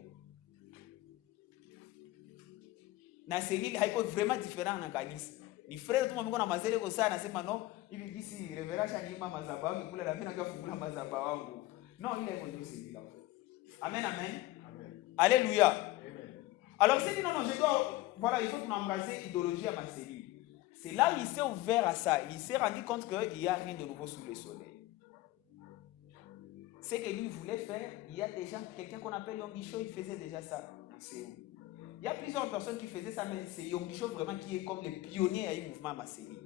Na cellule haiko vraiment différent na kanisa. Ni frère tu mwamiko na mazele ko sana nasema no hivi jinsi reverasha ni mama madhabahu kula na mimi nakaa fungula madhabahu wangu. Non, il est ndio cellule là. Amen, amen. Amen. Alléluia. Amen. Alors c'est dit non, je dois voilà, il faut qu'on embrasse l'idéologie à ma cellule. C'est là où il s'est ouvert à ça. Il s'est rendu compte qu'il n'y a rien de nouveau sous le soleil. Ce que lui voulait faire, il y a déjà quelqu'un qu'on appelle Yongisho, il faisait déjà ça. C'est où? Il y a plusieurs personnes qui faisaient ça, mais c'est Yongisho vraiment qui est comme le pionnier à un mouvement Masseli.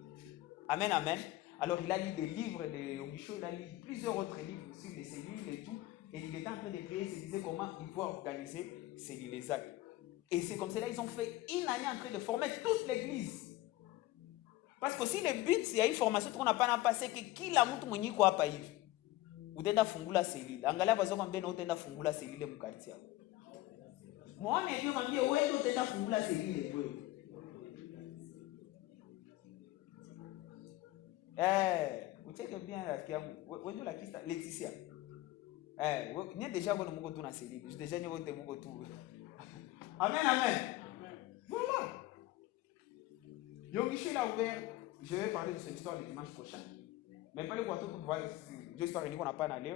Amen, amen. Alors il a lu des livres de Yongisho, il a lu plusieurs autres livres sur les cellules et tout. Et il était en train de créer, il se disait comment il faut organiser ces actes. Et c'est comme cela, ils ont fait une année en train de former toute l'église. Parce que si le but, c'est une formation qu'on n'a pas passé, que qui l'a montré mwenye quoi pas hivi. Utenda fungula cellule. Angalia bazoma mbena utenda fungula cellule mu quartier. Moi mais Dieu m'a dit wewe utenda fungula cellule wewe. Ucheke bien rafiki yangu. Wewe la kista Laetitia. Ni déjà bon mungo tu na cellule. Je déjà ni wote mungo tu. Amen, amen. Voilà. Yongisho il a ouvert. Je vais parler de cette histoire le dimanche prochain. Mais pas le quoi tout pour voir deux histoires qu'on n'a pas d'aller.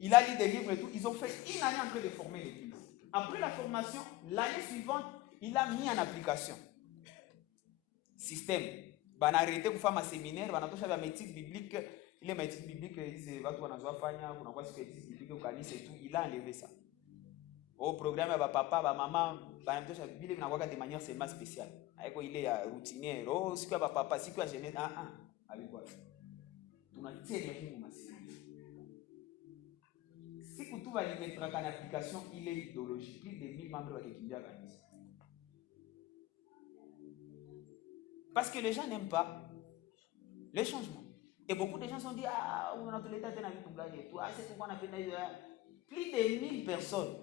Il a lu des livres et tout. Ils ont fait une année en train de former l'église. Après la formation, l'année suivante, il a mis en application. Système. Il a arrêté pour faire un séminaire. Il a touché à la médecine biblique. Il est médecine biblique. Il va tout en Azoafania. On a quoi sur l'église biblique au Canis et tout. Il a enlevé ça. Au programme, papa, maman, il est de manière seulement spéciale. Il est routinier. Oh, si tu as papa, si tu as jeunesse, avec quoi? Tu n'as tiré rien de si tu vas le mettre en application, il est idéologique. Plus de 1000 membres qui viennent à l'année. Parce que les gens n'aiment pas les changements. Et beaucoup de gens se sont dit, ah, on a tout l'État, on a vu tout gagner. C'est pourquoi on a fait plus de 1000 personnes.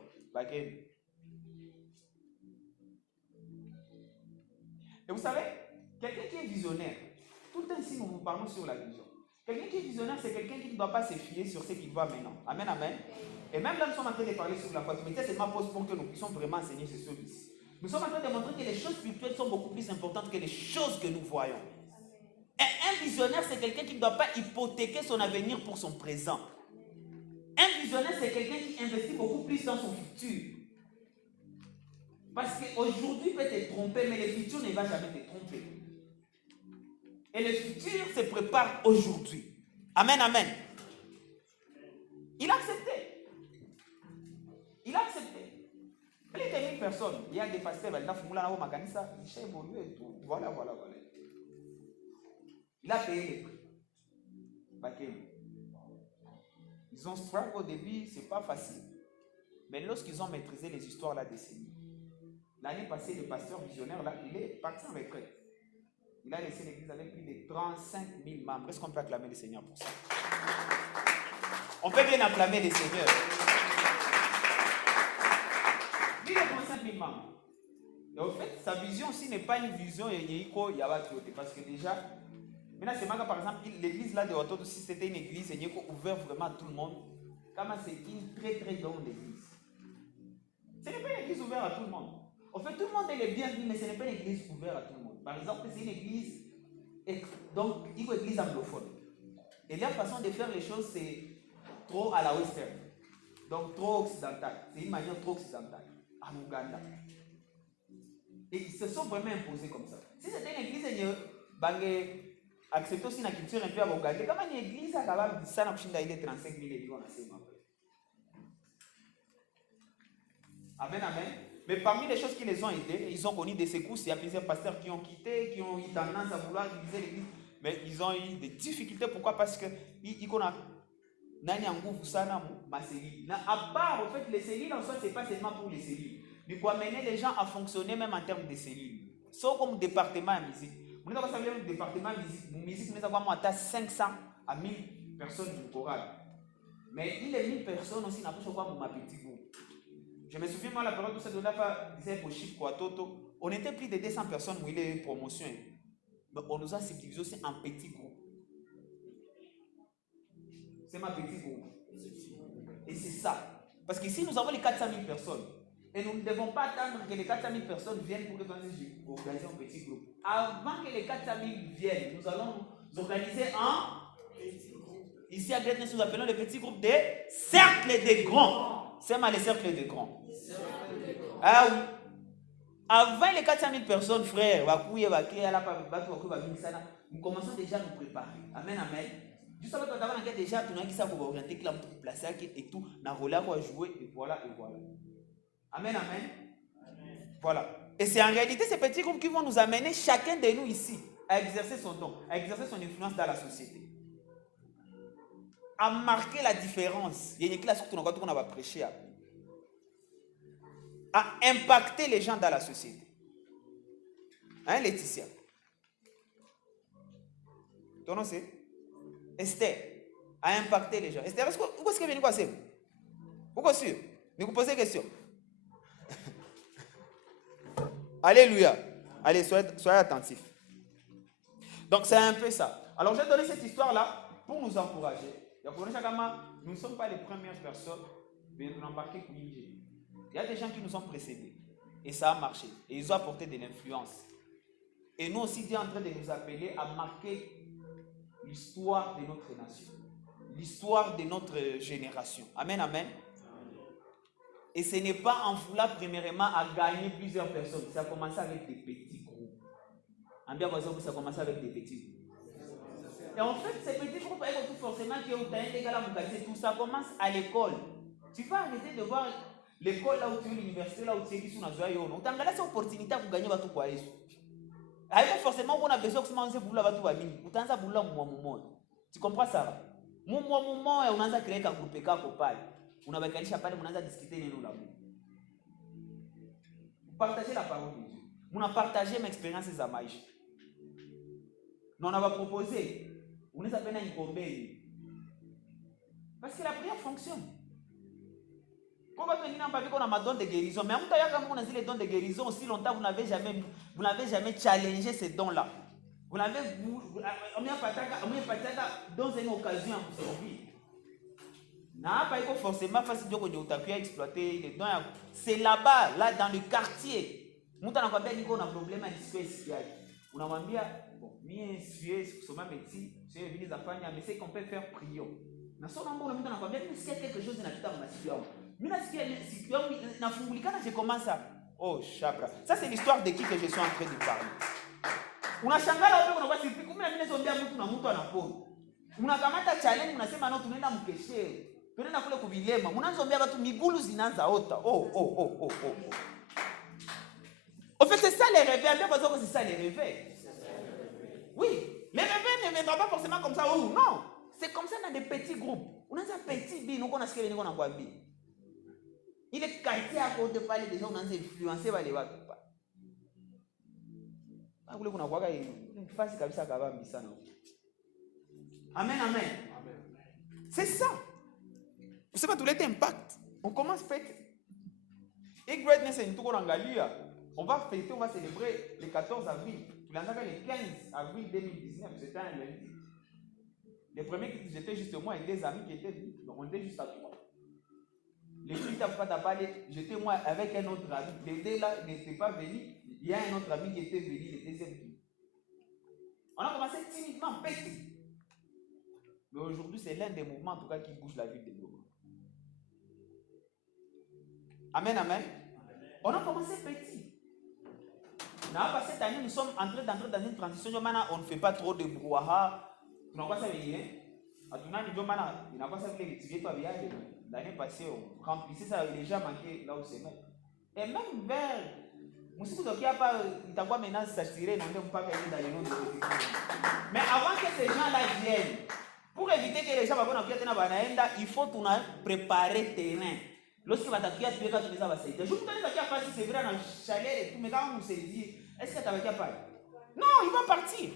Et vous savez, quelqu'un qui est visionnaire, tout le temps ici, nous parlons sur la vision. Quelqu'un qui est visionnaire, c'est quelqu'un qui ne doit pas se fier sur ce qu'il voit maintenant. Amen, amen. Et même là, nous sommes en train de parler sur la foi. Mais c'est ma pause pour que nous puissions vraiment enseigner ce service. Nous sommes en train de montrer que les choses spirituelles sont beaucoup plus importantes que les choses que nous voyons. Et un visionnaire, c'est quelqu'un qui ne doit pas hypothéquer son avenir pour son présent. Un visionnaire, c'est quelqu'un qui investit beaucoup plus dans son futur. Parce qu'aujourd'hui peut te tromper, mais le futur ne va jamais te tromper. Et le futur se prépare aujourd'hui. Amen, amen. Il a accepté. Il a accepté. Plus de 1000 personnes. Il y a des pasteurs, il a évolué et tout. Voilà. Il a payé les prix. Ils ont struggle au début, c'est pas facile. Mais lorsqu'ils ont maîtrisé les histoires là décennies, l'année passée, le pasteur visionnaire là, il est parti en retraite. Il a laissé l'église avec plus de 35 000 membres. Est-ce qu'on peut acclamer le Seigneur pour ça? On peut bien acclamer le Seigneur. Plus de 35 000 membres. Et en fait, sa vision aussi n'est pas une vision parce que déjà, maintenant c'est marqué par exemple, l'église là de Watoto, si c'était une église ouverte vraiment à tout le monde, comme c'est une très très grande église. Ce n'est pas une église ouverte à tout le monde. En fait, tout le monde est le bienvenu, mais ce n'est pas une église ouverte à tout le monde. Par exemple, c'est une église, donc, il y a une église anglophone. Et leur façon de faire les choses, c'est trop à la western. Donc, trop occidentale. C'est une manière trop occidentale. En Ouganda. Et ils se sont vraiment imposés comme ça. Si c'était une église, accepter aussi une culture un peu à Ouganda, comme une église, ça n'a pas été 35 000 églises, on a assez après. Amen, amen. Mais parmi les choses qui les ont aidés, ils ont connu des secousses. Il y a plusieurs pasteurs qui ont quitté, qui ont eu tendance à vouloir diviser l'église. Mais ils ont eu des difficultés. Pourquoi? Parce que à part, en fait, les cellules en soi, ce n'est pas seulement pour les cellules. Il faut amener les gens à fonctionner même en termes de cellules. Sauf comme département de musique. Vous n'avez pas savoir le département de musique, nous avons atteint 500 à 1000 personnes du choral. Mais il y a 1000 personnes aussi, n'a pas mon petit groupe. Je me souviens, moi, la période où ça disait pour Chico à Toto, on était plus de 200 personnes où il y a une promotion. Donc, on nous a subdivisé aussi en petits groupes. C'est ma petit groupe. Et c'est ça. Parce qu'ici, nous avons les 400 000 personnes. Et nous ne devons pas attendre que les 400 000 personnes viennent pour que nous organisions un petit groupe. Avant que les 400 000 viennent, nous allons nous organiser un petit groupe. Ici à Gretnes, nous appelons le petit groupe des cercles des grands. C'est mal les cercles des grands. Ah oui. Avant les 400 000 personnes, frères, nous commençons déjà à nous préparer. Amen, amen. Juste avant d'avoir déjà, tu n'as pas orienté que la place et tout, na relais quoi jouer et voilà et voilà. Amen, amen. Voilà. Et c'est en réalité ces petits groupes qui vont nous amener chacun de nous ici à exercer son don, à exercer son influence dans la société, à marquer la différence. Il y a une classe qu'on va prêcher à impacter les gens dans la société. Hein, Laetitia? Ton nom c'est Esther. À impacter les gens. Esther, où est-ce qu'elle vient passer? Vous êtes sûr? Ne vous posez question. Alléluia. Allez, soyez attentifs. Donc, c'est un peu ça. Alors, j'ai donné cette histoire-là pour nous encourager. Nous ne sommes pas les premières personnes à nous embarquer pour l'IG. Il y a des gens qui nous ont précédés. Et ça a marché. Et ils ont apporté de l'influence. Et nous aussi, Dieu est en train de nous appeler à marquer l'histoire de notre nation. L'histoire de notre génération. Amen, amen. Et ce n'est pas en voulant premièrement à gagner plusieurs personnes. Ça a commencé avec des petits groupes. En bien voisin, ça a commencé avec des petits groupes. Et en fait, ces petits groupes, tout forcément, qui ont des gars tout ça commence à l'école. Tu vas arrêter de voir l'école là où tu es, l'université là où tu es, qui sont dans la zone. Tu as cette opportunité pour gagner tout quoi. Alors forcément, on a besoin que ça se boule à tout va venir. Tu as boule à moment. Tu comprends ça? Moment, on a créé un groupe capable. On a discuté de nous là. Partagez la parole de Dieu. On a partagé mes expériences à Maïch. Nous on a proposé. On les appelle une combine. Parce que la prière fonctionne. Quand on n'a pas vu qu'on a ma don de guérison, mais on a dit les dons de guérison aussi longtemps, vous n'avez jamais challengé ces dons-là. Vous n'avez pas dans une occasion à vous servir. Pas forcément facile de exploiter les dons. C'est là-bas, là dans le quartier. On a un problème à l'espèce. On a dit, bon, mais c'est qu'on peut faire prier. Na sona mbona mtu anakuambia mimi sikia quelque chose inapita kwa masikio yangu. Mimi nasikia sikio yangu inafungulikana, je commence à oh chakra. Ça c'est l'histoire de qui que je suis en train de parler. Unashangala wewe unakuwa sipi kumbe mimi nazombea mtu na mtu anapona. Unakamata challenge unasema no tunaenda mkeshe. Tunaenda kule kuvilema. Unazombea watu migulu zinaanza ota. Oh. En fait c'est ça les réveils, parce que c'est ça les réveils. Oui, les réveils ne viendront pas forcément comme ça ou non. C'est comme ça dans des petits groupes. On a un petit bi, nous connaissons ce qu'on a quoi bi. Il est quartier à côté de parler des gens, on a influencé par les gens. Vous voulez qu'on a quoi une phase comme ça, amen. C'est ça. Vous savez pas tous les impacts. On commence peut-être. Et greatness c'est une tour en Galia. On va fêter, on va célébrer le 14 avril. Tu l'as le 15 avril 2019, c'était un lundi. Les premiers qui étaient juste moi et des amis qui étaient venus. Donc on était juste à toi. Les filles n'ont pas parlé. J'étais moi avec un autre ami. Les deux là n'étaient pas venus. Il y a un autre ami qui était venu, le deuxième jour. On a commencé timidement, petit. Mais aujourd'hui, c'est l'un des mouvements en tout cas qui bouge la vie de l'homme. Amen. On a commencé petit. Cette année, nous sommes entrés dans une transition. On ne fait pas trop de brouhaha. On n'a pas ça venir. L'année passée, on remplissait ça, avait déjà manqué là où c'est même. Et même vers. Mais avant que ces gens-là viennent, pour éviter que les gens il faut préparer le terrain. Lorsque tu vas t'accueillir, tu vas te faire. Je vous dis que c'est vrai dans le chalet et tout, mais quand on se dit, est-ce que tu vas pas? Non, il va partir.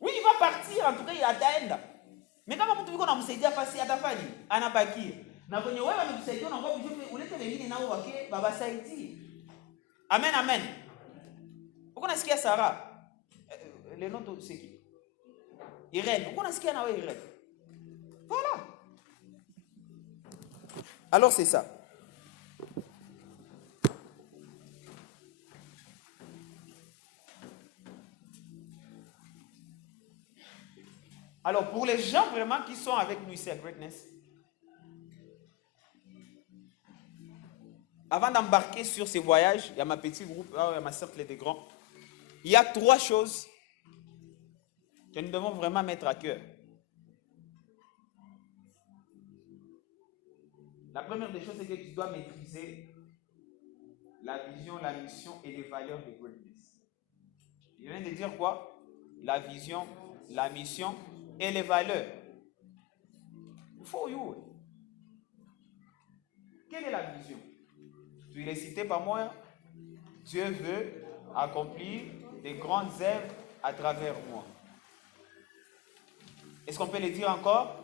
Oui, il va partir, en tout cas, il attend. Mais quand tu vas me dire, passer à ta famille, à la bakir. Na kwenye wewe amekusaidia na ngopi juu ulete wengine nao wake baba saidi. Amen. Uko nasikia Sarah? Le nom de c'est qui? Irène. Uko nasikia na wewe Irène? Voilà. Alors c'est ça. Alors pour les gens vraiment qui sont avec nous ici à Greatness, avant d'embarquer sur ces voyages, il y a ma petite groupe, il y a ma cercle des grands. Il y a 3 choses que nous devons vraiment mettre à cœur. La première des choses, c'est que tu dois maîtriser la vision, la mission et les valeurs de Greatness. Il vient de dire quoi? La vision, la mission et les valeurs. For you. Quelle est la vision? Tu l'as cité par moi. Dieu veut accomplir des grandes œuvres à travers moi. Est-ce qu'on peut le dire encore?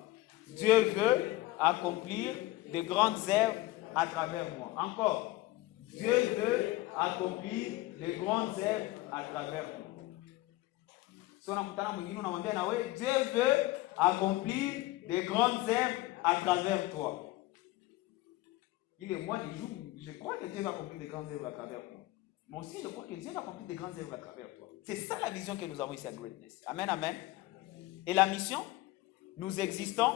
Dieu veut accomplir des grandes œuvres à travers moi. Encore. Dieu veut accomplir des grandes œuvres à travers moi. Dieu veut accomplir des grandes œuvres à travers toi. Il est moi des jours. Je crois que Dieu va accomplir des grandes œuvres à travers moi. Mais aussi, je crois que Dieu va accomplir des grandes œuvres à travers toi. C'est ça la vision que nous avons ici à Greatness. Amen. Et la mission? Nous existons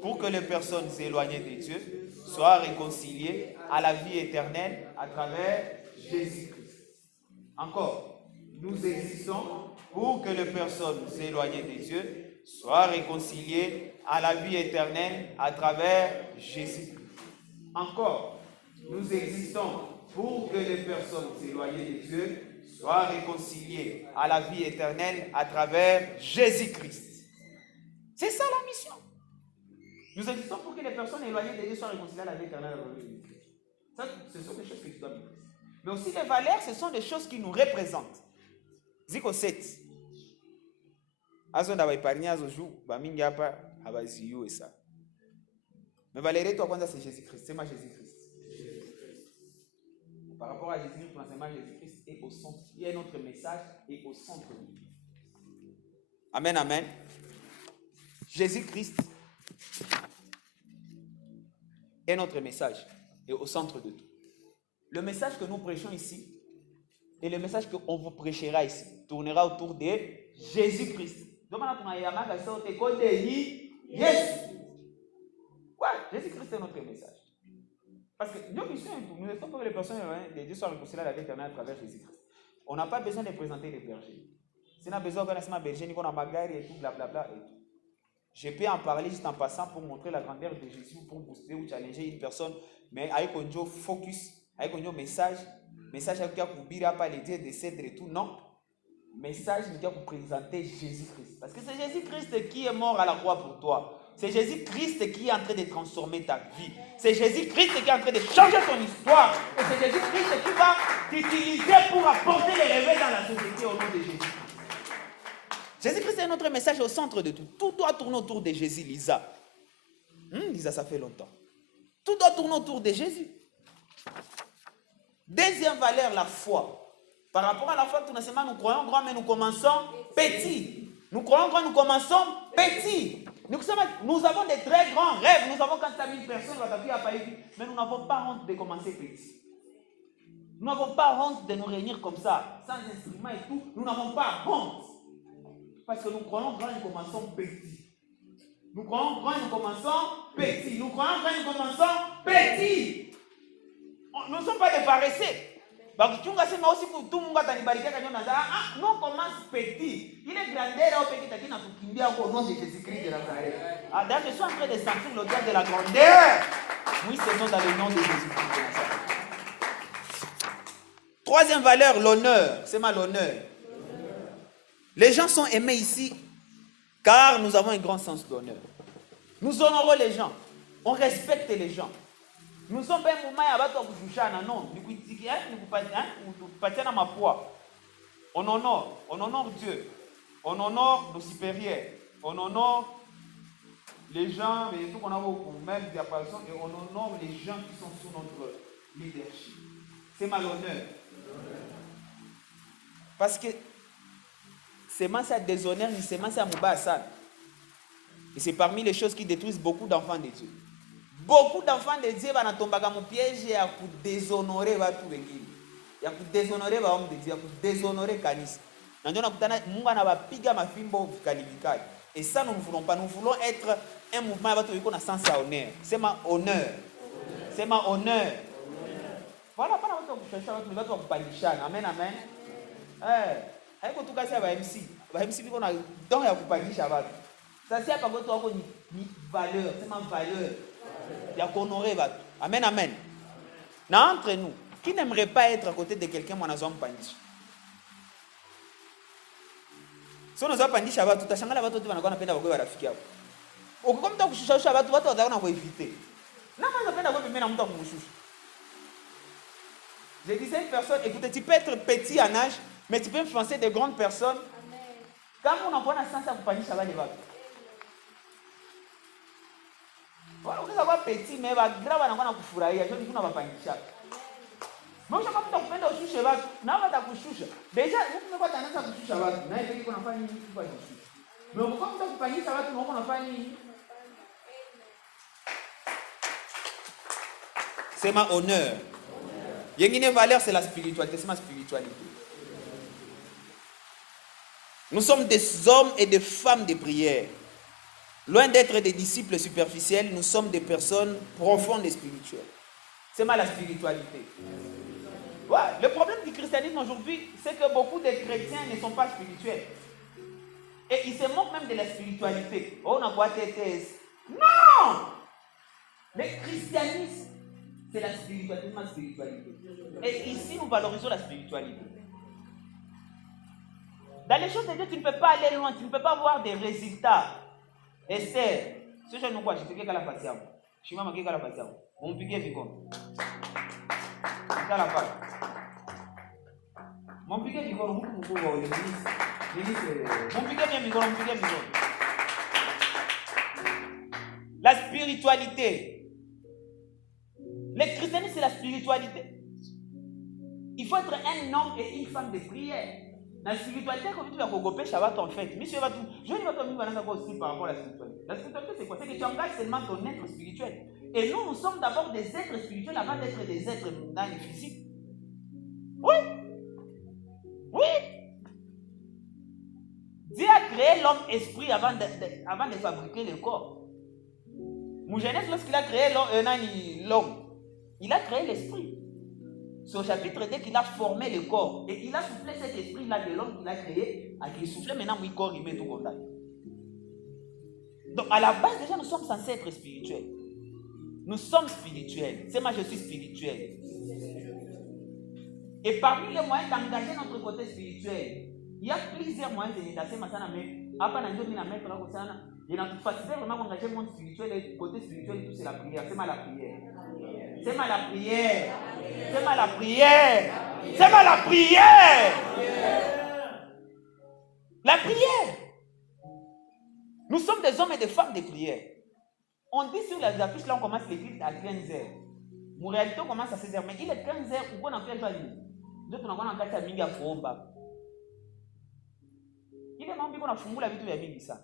pour que les personnes éloignées de Dieu soient réconciliées à la vie éternelle à travers Jésus-Christ. Encore. Nous existons pour que les personnes éloignées de Dieu soient réconciliées à la vie éternelle à travers Jésus-Christ. Encore. Nous existons pour que les personnes éloignées de Dieu soient réconciliées à la vie éternelle à travers Jésus-Christ. C'est ça la mission. Nous existons pour que les personnes éloignées de Dieu soient réconciliées à la vie éternelle à travers Jésus-Christ. Ça, ce sont des choses que tu dois maîtriser. Mais aussi les valeurs, ce sont des choses qui nous représentent. Zico 7. azonda baepargne azoju bamingi hapa habaziue ça. Mais Valérie, toi, quand c'est Jésus-Christ, c'est ma Jésus-Christ. Par rapport à Jésus-Christ, l'enseignement Jésus-Christ est au centre. Il y a un autre message et au centre de tout. Amen, amen. Jésus-Christ est notre message et au centre de tout. Le message que nous prêchons ici et le message qu'on vous prêchera ici tournera autour de Jésus-Christ. Jésus-Christ est notre message. Parce que nous ne sommes pas les personnes de Dieu sont réconciliées avec l'Éternel à travers Jésus-Christ. On n'a pas besoin de présenter les bergers. Si on a besoin d'un berger, on a magari et tout, blablabla et tout. Je peux en parler juste en passant pour montrer la grandeur de Jésus, pour booster ou challenger une personne, mais avec un focus, avec un message avec un kubira, pas les dieux de cèdre et tout, non. Message pour présenter Jésus-Christ. Parce que c'est Jésus-Christ qui est mort à la croix pour toi. C'est Jésus-Christ qui est en train de transformer ta vie. C'est Jésus-Christ qui est en train de changer ton histoire. Et c'est Jésus-Christ qui va t'utiliser pour apporter les réveils dans la société au nom de Jésus. Jésus-Christ est notre message au centre de tout. Tout doit tourner autour de Jésus, Lisa. Lisa, ça fait longtemps. Tout doit tourner autour de Jésus. Deuxième valeur, la foi. Par rapport à la foi, tout simplement, nous croyons grand, mais nous commençons petit. Nous croyons grand, nous commençons petit. Nous avons des très grands rêves. Nous avons 40 000 personnes, mais nous n'avons pas honte de commencer petit. Nous n'avons pas honte de nous réunir comme ça, sans instrument et tout. Nous n'avons pas honte. Parce que nous croyons grand, nous commençons petit. Nous croyons grand, nous commençons petit. Nous croyons grand, nous commençons petit. Nous ne sommes pas des paresseux. Nous commence petit. Il est grandeur au nom de Jésus-Christ de Nazareth. D'ailleurs, je suis en train de sentir l'odeur de la grandeur. Oui, c'est dans le nom de Jésus-Christ de Nazareth. Troisième valeur, l'honneur. C'est mal l'honneur. Les gens sont aimés ici car nous avons un grand sens d'honneur. Nous honorons les gens. On respecte les gens. Nous sommes pas un mouvement à battre au Bouchana, non. On honore Dieu. On honore nos supérieurs. On honore les gens, et tout qu'on a au même diapason, et on honore les gens qui sont sous notre leadership. C'est malhonneur. Parce que c'est ça déshonneur, c'est ça moubassad. Et c'est parmi les choses qui détruisent beaucoup d'enfants de Dieu. Beaucoup d'enfants de Dieu vont tomber dans mon piège et à déshonorer tout le monde. Il y a déshonorer l'homme de Dieu, il y a déshonorer Canis. Et ça, nous ne voulons pas. Nous voulons être un mouvement qui a sens à honneur. C'est ma honneur. C'est ma honneur. Voilà, pas la amen, amen. Avec tout cas, c'est MC. MC, on a donc il y a ça, c'est pas votre valeur. C'est ma valeur. Il y a qu'honorer. Amen, amen. Entre nous, qui n'aimerait pas être à côté de quelqu'un, moi, nous sommes pandis. Si on a pandis, Shabbat, tout à changé la bateau, tu vas nous appeler à vous à la fille. Au comme tu as couché Shabbat, tu vas t'en éviter. Non, mais on a appelé à vous à je disais à une personne, écoutez, tu peux être petit en âge, mais tu peux influencer de grandes personnes. Quand on a un sens à vous pandis, Shabbat, les bateaux. Voilà, vous avez petit, mais grave, on a kufurahia. Je dis qu'on va pas y aller. Mais je ne sais pas si vous pouvez toucher là. Non, on va toucher. Déjà, vous pouvez pas tendance à toucher là. Non, il faut qu'on fasse une fois toucher. Mais pourquoi vous avez pas y aller, on va faire une. C'est ma honneur. Il y a une valeur, c'est la spiritualité. C'est ma spiritualité. Nous sommes des hommes et des femmes de prière. Loin d'être des disciples superficiels, nous sommes des personnes profondes et spirituelles. C'est mal la spiritualité. Ouais, le problème du christianisme aujourd'hui, c'est que beaucoup de chrétiens ne sont pas spirituels. Et ils se moquent même de la spiritualité. Oh, on a quoi tête? Non! Le christianisme, c'est la spiritualité, ma spiritualité. Et ici, nous valorisons la spiritualité. Dans les choses de Dieu, tu ne peux pas aller loin, tu ne peux pas avoir des résultats. Esther, ce que je ne vois, je te dis qu'à la patience. Je suis même à la patience. On pique vite comme. C'est à la page. M'ompique micro, le ministre. M'ompique micro. La spiritualité. Le christianisme, c'est la spiritualité. Il faut être un homme et une femme de prière. La spiritualité, comme tu vas regrouper Shabbat en fait. Monsieur va tout. Je ne vais pas te aussi par rapport à la spiritualité. La spiritualité, c'est quoi? C'est que tu engages seulement ton être spirituel. Et nous sommes d'abord des êtres spirituels avant d'être des êtres physiques. Oui. Dieu a créé l'homme esprit avant de fabriquer le corps. Genèse, lorsqu'il a créé l'homme, il a créé l'esprit. C'est au chapitre 2 qu'il a formé le corps. Et il a soufflé cet esprit-là de l'homme qu'il a créé. Et qu'il soufflait maintenant, le corps, il met tout contact. Donc, à la base, déjà, nous sommes censés être spirituels. Nous sommes spirituels. C'est moi, je suis spirituel. Et parmi les moyens d'engager notre côté spirituel, il y a plusieurs moyens d'engager Masana, mais après, on a dit mettre là, il y a une facilité vraiment d'engager le monde spirituel et le côté spirituel, tout c'est la prière. C'est mal la prière. C'est mal la prière. C'est mal la prière. C'est mal la prière. La prière. Nous sommes des hommes et des femmes de prière. On dit sur les affiches, là, on commence l'église à 15h. Mon réalité, on commence à 16h. Mais il est 15h, on a fait le d'autres, on a fait un mingi à Fomba. Il est membre qu'on a fumé la vie de la mingi ça.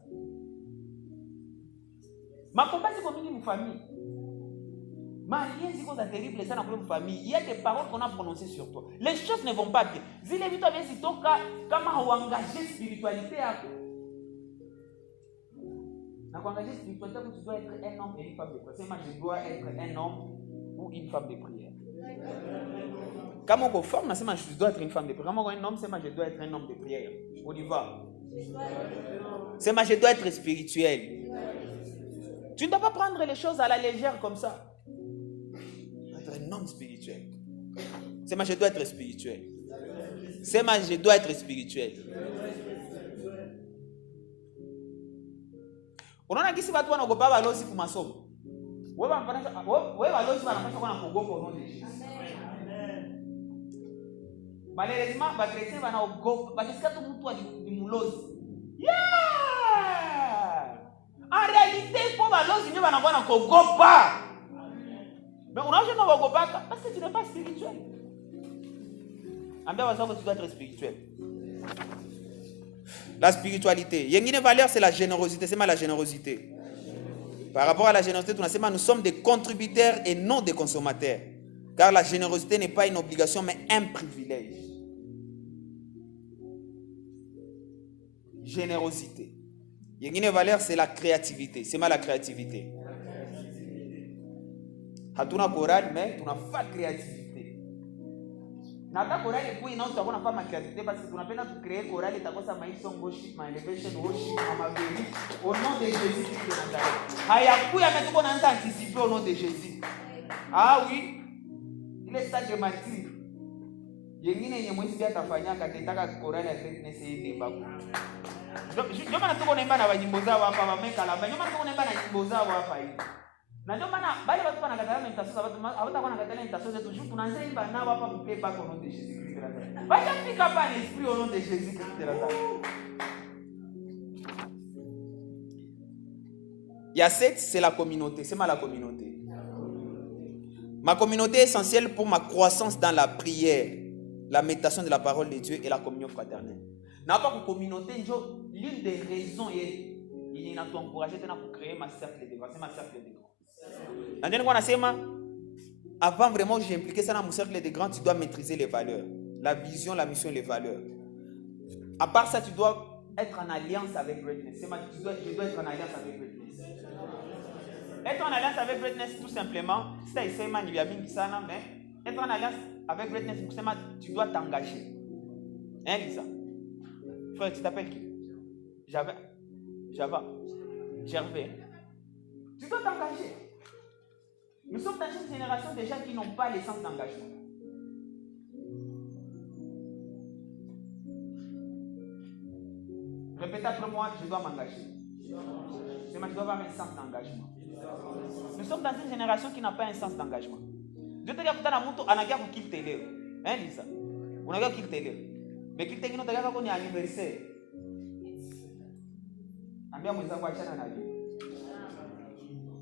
Ma combat, c'est comme une famille. Ma rien, c'est qu'on a terrible, ça n'a pas une famille. Il y a des paroles qu'on a prononcées sur toi. Les choses ne vont pas bien. Si les vies, si ton cas, comment on engage spiritualité à toi. Dans l'engagement spirituel, tu dois être un homme et une femme de prière. C'est moi, je dois être un homme ou une femme de prière. Quand on forme, c'est moi, je dois être une femme de prière. Quand on est un homme, c'est moi, je dois être un homme de prière. On y va. C'est moi, je dois être spirituel. Tu ne dois pas prendre les choses à la légère comme ça. Tu dois être un homme spirituel. C'est moi, je dois être spirituel. C'est moi, je dois être spirituel. Unaona kisi watu wanaogopa balozi kwa masomo. Wewe balozi wanapaswa kuwa na kuogopa au nom de Jésus. Malheureusement, ba chrétien wanaogopa, bakisikia tu mtu ni mulozi. Yeah! En réalité, pour balozi ndio wanakuwa na kuogopa. Mais unaona kama waogopa parce que tu n'es pas spirituel. Ambia wazao que tu dois être spirituel. La spiritualité. Il y a une valeur, c'est la générosité. C'est mal la générosité. Par rapport à la générosité, nous sommes des contributeurs et non des consommateurs. Car la générosité n'est pas une obligation, mais un privilège. Générosité. Il y a une valeur, c'est la créativité. C'est mal la créativité. Hatuna chorale, mais tu n'as pas de créativité. Nata chorale kui na utakuwa nafanya makreativite parce que tunapenda tu créer chorale itakosa maison worship, my elevation worship, mama béni au nom de Jésus Christ de Nazareth. Hayakuya mais tuko naanza anticiper au nom de Jésus. Ah oui. Il est stade de martyr. Yengine yenye mwezi atafanyaka tetaka chorale ya greatness ende baku. Ndio maana tuko naimba na wanyimbo zao hapa wameka la. Ndio maana tuko naimba na nyimbo zao hapa hivi. Na ndio maana bale watu wanakatalia mtasoza watu hawatakuwa nakatalia mtasoza toujours tunaanza imba nao hapa mpe pas au nom de Jésus Christ de Nazareth. Bacha fika pas l'esprit au nom de Jésus Christ de Nazareth. Il y a 7, c'est la communauté, c'est la communauté. Ma communauté est essentielle pour ma croissance dans la prière, la méditation de la parole de Dieu et la communion fraternelle. N'a pas que communauté, l'une des raisons il n'a pas encouragé pour créer ma cercle de grands, c'est ma cercle de grands. Avant vraiment que j'implique ça dans mon cercle de grands, tu dois maîtriser les valeurs, la vision, la mission et les valeurs. À part ça, tu dois être en alliance avec Greatness. Je dois être en alliance avec Greatness. Être en alliance avec Greatness, tout simplement, c'est ça, mais être en alliance avec Greatness, tu dois t'engager. Hein, Lisa? Frère, tu t'appelles qui? Java. Gervais. Tu dois t'engager. Nous sommes dans une génération de gens qui n'ont pas l'essence d'engagement. Répétez après moi, je dois m'engager. Je dois avoir un sens d'engagement. Nous sommes dans une génération qui n'a pas un sens d'engagement. Je te dis que tu as un anagia pour quitter l'air. Hein, Lisa? On a quitter l'air. Mais qui t'engine t'as qu'on est anniversaire. Ambia mwenzangu achana na bibi.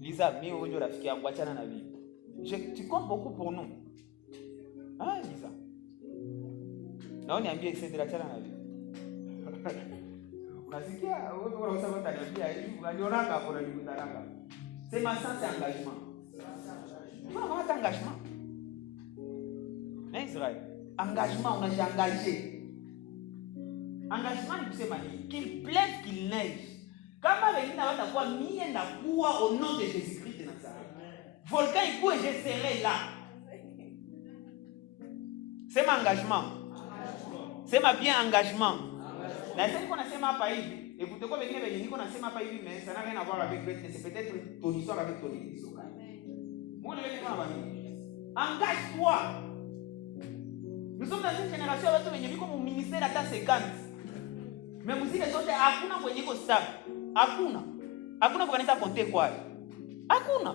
Lisa, mimi wewe ndio rafiki yangu, achana na bibi. Tu comptes beaucoup pour nous. Ah, Lisa. Naona niambie Cedra achana na bibi. Unasikia wewe unasema utaniambia hivi, unanionanga hapo na nikutaranga. Sema sasa engagement. Kuna kama engagement. Na Israël, engagement unajiengager. Engagement ni kusema nini? Qu'il pleuve, qu'il neige. Kama wengine watakuwa mie ndakuwa au nom de Jésus-Christ de Nazareth. Volcan ikuwe, je serai là. Sema engagement. Sema bien engagement. Na sasa niko nasema hapa hivi, écoutez quoi wengine wenye niko nasema hapa hivi mais ça n'a rien à voir avec greatness, c'est peut-être ton histoire avec ton église. Moi je vais dire quoi? Engage-toi. Nous sommes dans une génération où watu wenye biko mu ministère hata 50. Mais muziki zote hakuna kwenye iko stable. Hakuna. Hakuna kwa kanisa konte kwa. Hakuna.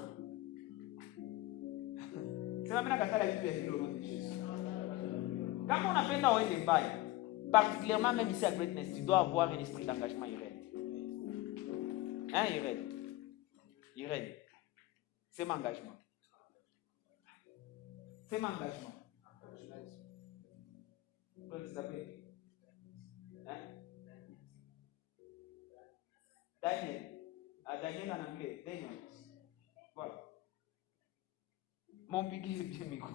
Sema mimi nakatala vitu ya hilo lote Yesu. Kama unapenda uende mbali, particulièrement même ici à Greatness, tu dois avoir un esprit d'engagement Irène. Hein Irène? Irène. C'est mon engagement. C'est mon engagement. Comment ça s'appelle? Hein? Daniel. Ah, Daniel en anglais. Daniel. Voilà. Mon piqué, c'est bien micro.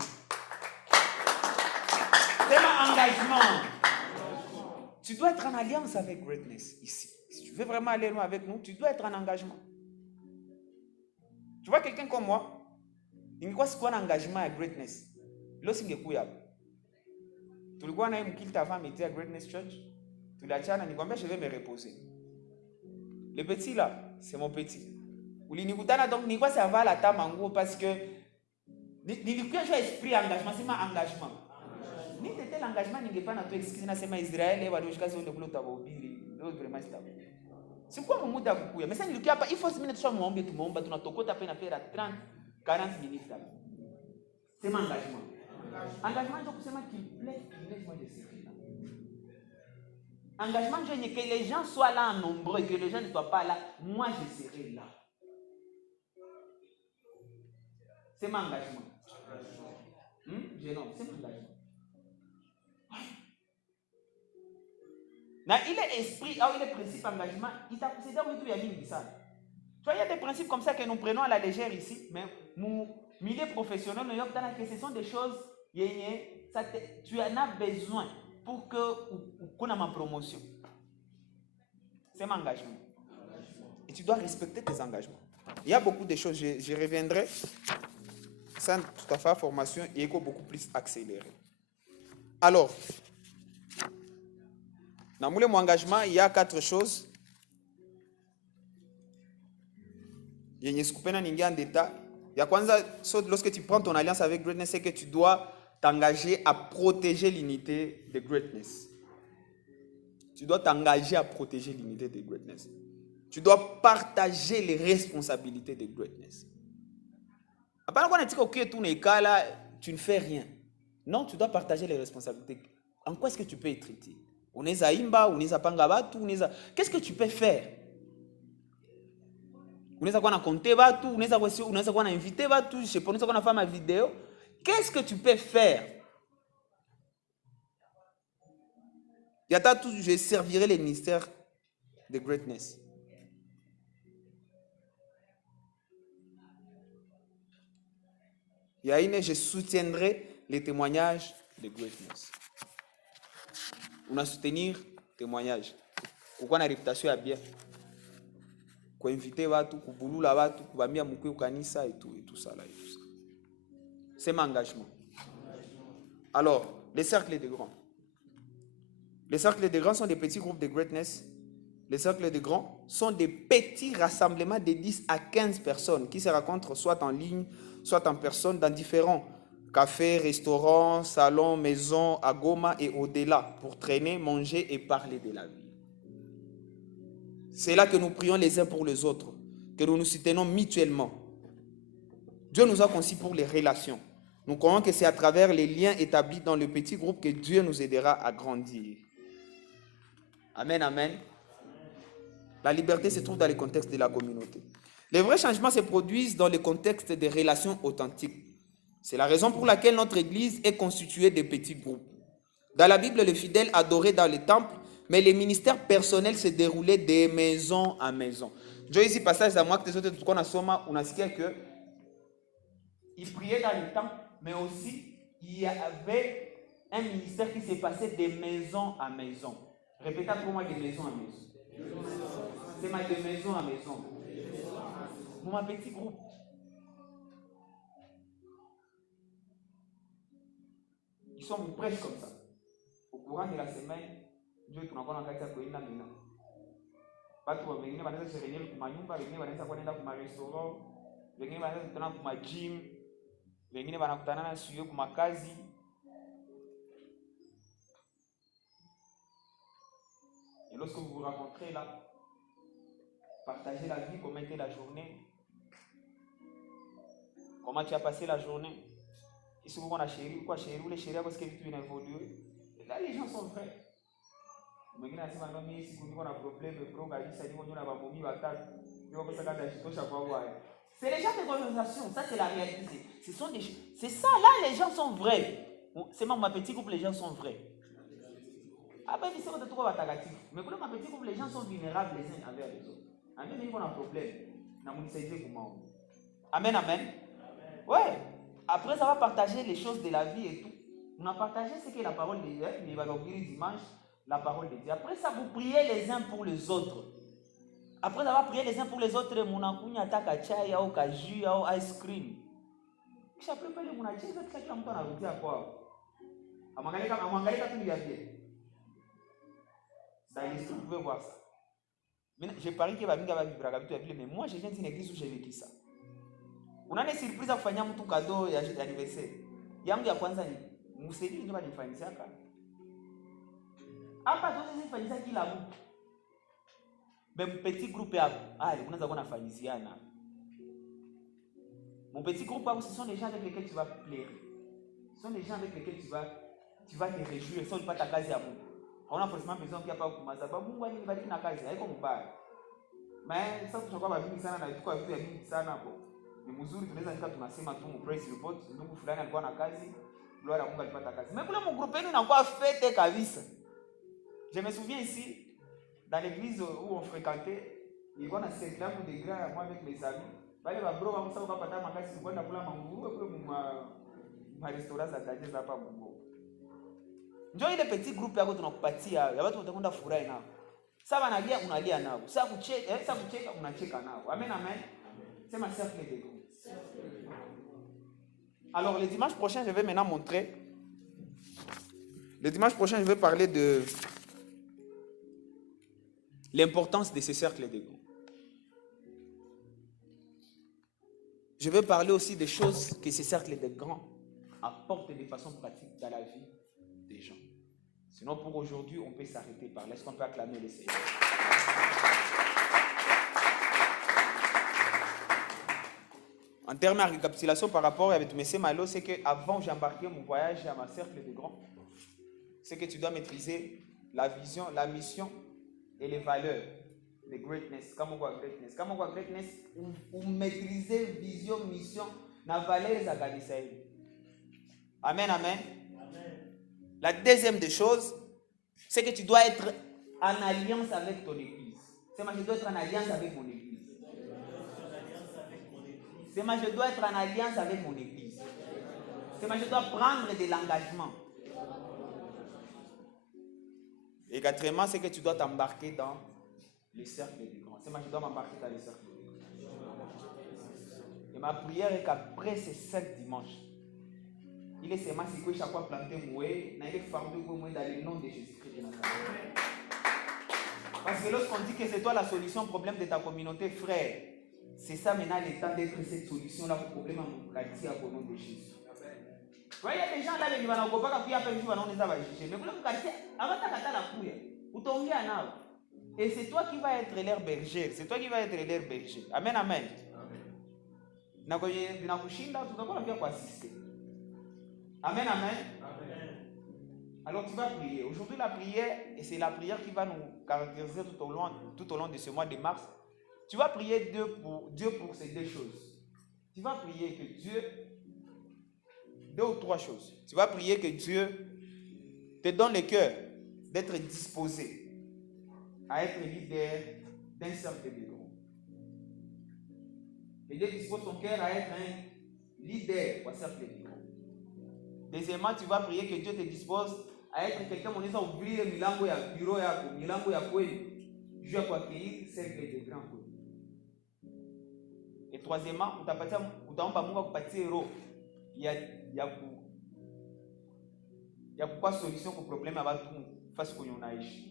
C'est mon engagement. Tu dois être en alliance avec Greatness ici. Si tu veux vraiment aller loin avec nous, tu dois être en engagement. Tu vois quelqu'un comme moi, il quoi c'est quoi un engagement à Greatness? Là c'est ngekuya. Tulikuwa na mkilita avant meti à Greatness Church. Tuliachana nikwambia je vais me reposer. Le petit là, c'est mon petit. Ulinikutana donc ni quoi ça va la tama nguo parce que nilikuwa je esprit engagement, c'est ma engagement. Ni tete l'engagement ningepana tu excuse na sema Israeli walioshikazi wende kule utabahubiri. Ndio vraiment stable. Sikuwa muda kukuya. Mais ça nilikuwa hapa il faut 6 minutes muombe tumeomba tunatokota hapa inafera 30 40 minutes hapa. C'est mon engagement. Engagement je kusema qu'il plaît, moi je serai là. Engagement je que les gens soient là en nombre et que les gens ne soient pas là, moi je serai là. C'est mon engagement. Je non, c'est mon engagement. Na il est esprit, il est principe engagement, il t'a possédé au milieu de mingi ça. Tu vois, il y a des principes comme ça que nous prenons à la légère ici, mais mon milieu professionnel, que ce sont des choses, tu en as besoin pour qu'on ait ma promotion. C'est mon engagement. Et tu dois respecter tes engagements. Il y a beaucoup de choses, je reviendrai, sans tout à fait formation, et beaucoup plus accéléré. Alors, dans mon engagement, il y a 4 choses. Il y a en détail. Lorsque tu prends ton alliance avec Greatness, c'est que tu dois t'engager à protéger l'unité de Greatness. Tu dois t'engager à protéger l'unité de Greatness. Tu dois partager les responsabilités de Greatness. Après, quand tu ne fais rien. Non, tu dois partager les responsabilités. En quoi est-ce que tu peux être utile? Qu'est-ce que tu peux faire? Unaweza kuwa na compter watu, unaweza kuwa na inviter watu, je sais pas, unaweza kuwa na faire ma vidéo. Qu'est-ce que tu peux faire? Je servirai les ministères de Greatness. Je soutiendrai les témoignages de Greatness. On a soutenir témoignage. Pourquoi na réputation ya bien? Pour inviter watu, kubulula watu, kubambia mkuu kanisa et tout ça là et tout ça. C'est mon engagement. Alors, les cercles de grands. Les cercles de grands sont des petits groupes de Greatness. Les cercles de grands sont des petits rassemblements de 10 à 15 personnes qui se rencontrent soit en ligne, soit en personne dans différents cafés, restaurants, salons, maisons, à Goma et au-delà pour traîner, manger et parler de la vie. C'est là que nous prions les uns pour les autres, que nous nous soutenons mutuellement. Dieu nous a conçus pour les relations. Nous croyons que c'est à travers les liens établis dans le petit groupe que Dieu nous aidera à grandir. Amen, amen. La liberté se trouve dans le contexte de la communauté. Les vrais changements se produisent dans le contexte des relations authentiques. C'est la raison pour laquelle notre Église est constituée de petits groupes. Dans la Bible, les fidèles adoraient dans les temples, mais les ministères personnels se déroulaient de maison à maison. Joe, ici, passage à moi, que tu on a dit que ils priaient dans les temples, mais aussi il y avait un ministère qui s'est passé de maison à maison. Répétez pour moi de maison à maison. C'est ma de maison à maison. Pour ma petit groupe. Ils sont prêches comme ça. Au courant de la semaine, Dieu tu n'as pas encore fait ça maintenant. Watu wengine wanaweza se réunir kwa nyumba, wengine wanaweza kwenda kwa restaurant, wengine wanaweza kutana kwa gym, wengine wanakutana na sio kwa kazi. Et lorsque vous vous rencontrez là, partagez la vie, comment était la journée, comment tu as passé la journée. Et souvent on a chéri, quoi chéri, ou les chéris parce que tu viens évoluer. Et là les gens sont vrais. Mais quand on a mis si on a un problème, c'est les gens de conversation, ça c'est la réalité. C'est ça, là les gens sont vrais. C'est même ma petit groupe, les gens sont vrais. Après, c'est de trouver mais pour ma petit groupe, les gens sont vulnérables les uns envers les autres. Amen, il y a un problème. Amen, amen. Ouais. Après, ça va partager les choses de la vie et tout. On a partagé ce qu'est la parole de Dieu, mais il va ouvrir dimanche la parole de Dieu. Après ça, vous priez les uns pour les autres. Après avoir prié les uns pour les autres, mon akunya ataka chai au kaju au ice cream. Kisha prepare mon aje za kila mtu anarudia kwao. Amwangalia tu ya bien. Dans l'esprit, vous pouvez voir ça. Je parie que baminga va vivre avec toi, mais moi je viens d'une église où j'ai vécu ça. On a des surprises à kufanyia mtu cadeau ya anniversaire. Yangu ya kwanza ni msaidia ndio banifanyia kaka. Hapa zote zifanyisa kila mtu. Même petit groupe unaweza kuwa nafanyiziana. Mon petit groupe ce sont les gens avec lesquels tu vas plaire. Ce sont les gens avec lesquels tu vas te réjouir. Ça, pas ta kazi ya Mungu. Hauna forcément besoin qu'il y a pas kumazaba. Mungu anibariki na kazi. Haiko mbaya. Mais sasa tunakuwa vingi sana na tukua vitu vingi sana hapo. Ni mzuri tunaweza nika tunasema tu praise report, ndugu fulani alikuwa na kazi, gloire ya Mungu alipata kazi. Mais kule mon groupe yenu inakuwa fete kabisa. Je me souviens ici dans l'église où on fréquentait, il y a un cercle de gras moi avec mes amis. Bale ba bro ba msao kapata makasi kwenda kula manguru kule ma restaurants za daje hapa Mungu. Njoo ile petit groupe yako tunakupatia ya watu utakwenda furahi nao. Sasa wanalia unalia nao. Sasa kucheka unacheka nao. Amen amen. C'est ma cercle de groupe. Alors le dimanche prochain, je vais maintenant montrer. Le dimanche prochain, je vais parler de l'importance de ces cercles de groupe. Je vais parler aussi des choses que ces cercles de grands apportent de façon pratique dans la vie des gens. Sinon, pour aujourd'hui, on peut s'arrêter par là. Est-ce qu'on peut acclamer le Seigneur? En termes de récapitulation par rapport avec M. Malo, c'est qu'avant j'embarquais mon voyage à ma cercle de grands, c'est que tu dois maîtriser la vision, la mission et les valeurs de greatness. Comment on greatness? Comment on greatness? Ou maîtriser vision, mission, la valeur de la Amen, amen. La deuxième des choses, c'est que tu dois être en alliance avec ton église. C'est moi, je dois être en alliance avec mon église. C'est moi, je dois être en alliance avec mon église. C'est moi, je dois prendre de l'engagement. Et quatrièmement, c'est que tu dois t'embarquer dans les cercles des grands. C'est moi, je dois m'embarquer dans les cercles des grands. Et ma prière est qu'après ces 7 dimanches, il est seulement si que chaque fois planté moué, il est fardu moué dans le nom de Jésus-Christ de Nazareth. Parce que lorsqu'on dit que c'est toi la solution au problème de ta communauté, frère, c'est ça maintenant le temps d'être cette solution-là au problème à mon quartier au nom de Jésus. Vous voyez, les gens là, ils vont pas faire un peu de juger. Mais pour le quartier, avant de faire la couille, vous tombez à nao. Et c'est toi qui vas être leur berger. C'est toi qui vas être leur berger. Amen, amen. Amen, amen. Alors tu vas prier. Aujourd'hui, la prière, et c'est la prière qui va nous caractériser tout au long de ce mois de mars. Tu vas prier Dieu pour ces deux choses. Tu vas prier que Dieu, deux ou trois choses. Tu vas prier que Dieu te donne le cœur d'être disposé à être leader d'un cercle de groupe. Que Dieu dispose ton cœur à être un leader au cercle de groupe. Deuxièmement, tu vas prier que Dieu te dispose à être quelqu'un qui va ouvrir milango ya bureau yako, milango ya kweli, juu ya kuaccueillir cercle de grands kweli. Et troisièmement, utaomba Mungu akupatie roho ya kukuwa solution kwa problème ya watu face kwenye unaishi.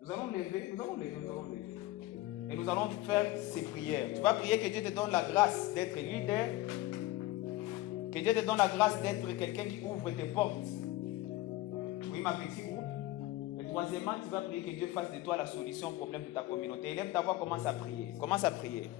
Nous allons lever. Et nous allons faire ces prières. Tu vas prier que Dieu te donne la grâce d'être leader. Que Dieu te donne la grâce d'être quelqu'un qui ouvre tes portes. Oui, ma petite groupe. Et troisièmement, tu vas prier que Dieu fasse de toi la solution au problème de ta communauté. Élève ta voix, commence à prier. Commence à prier.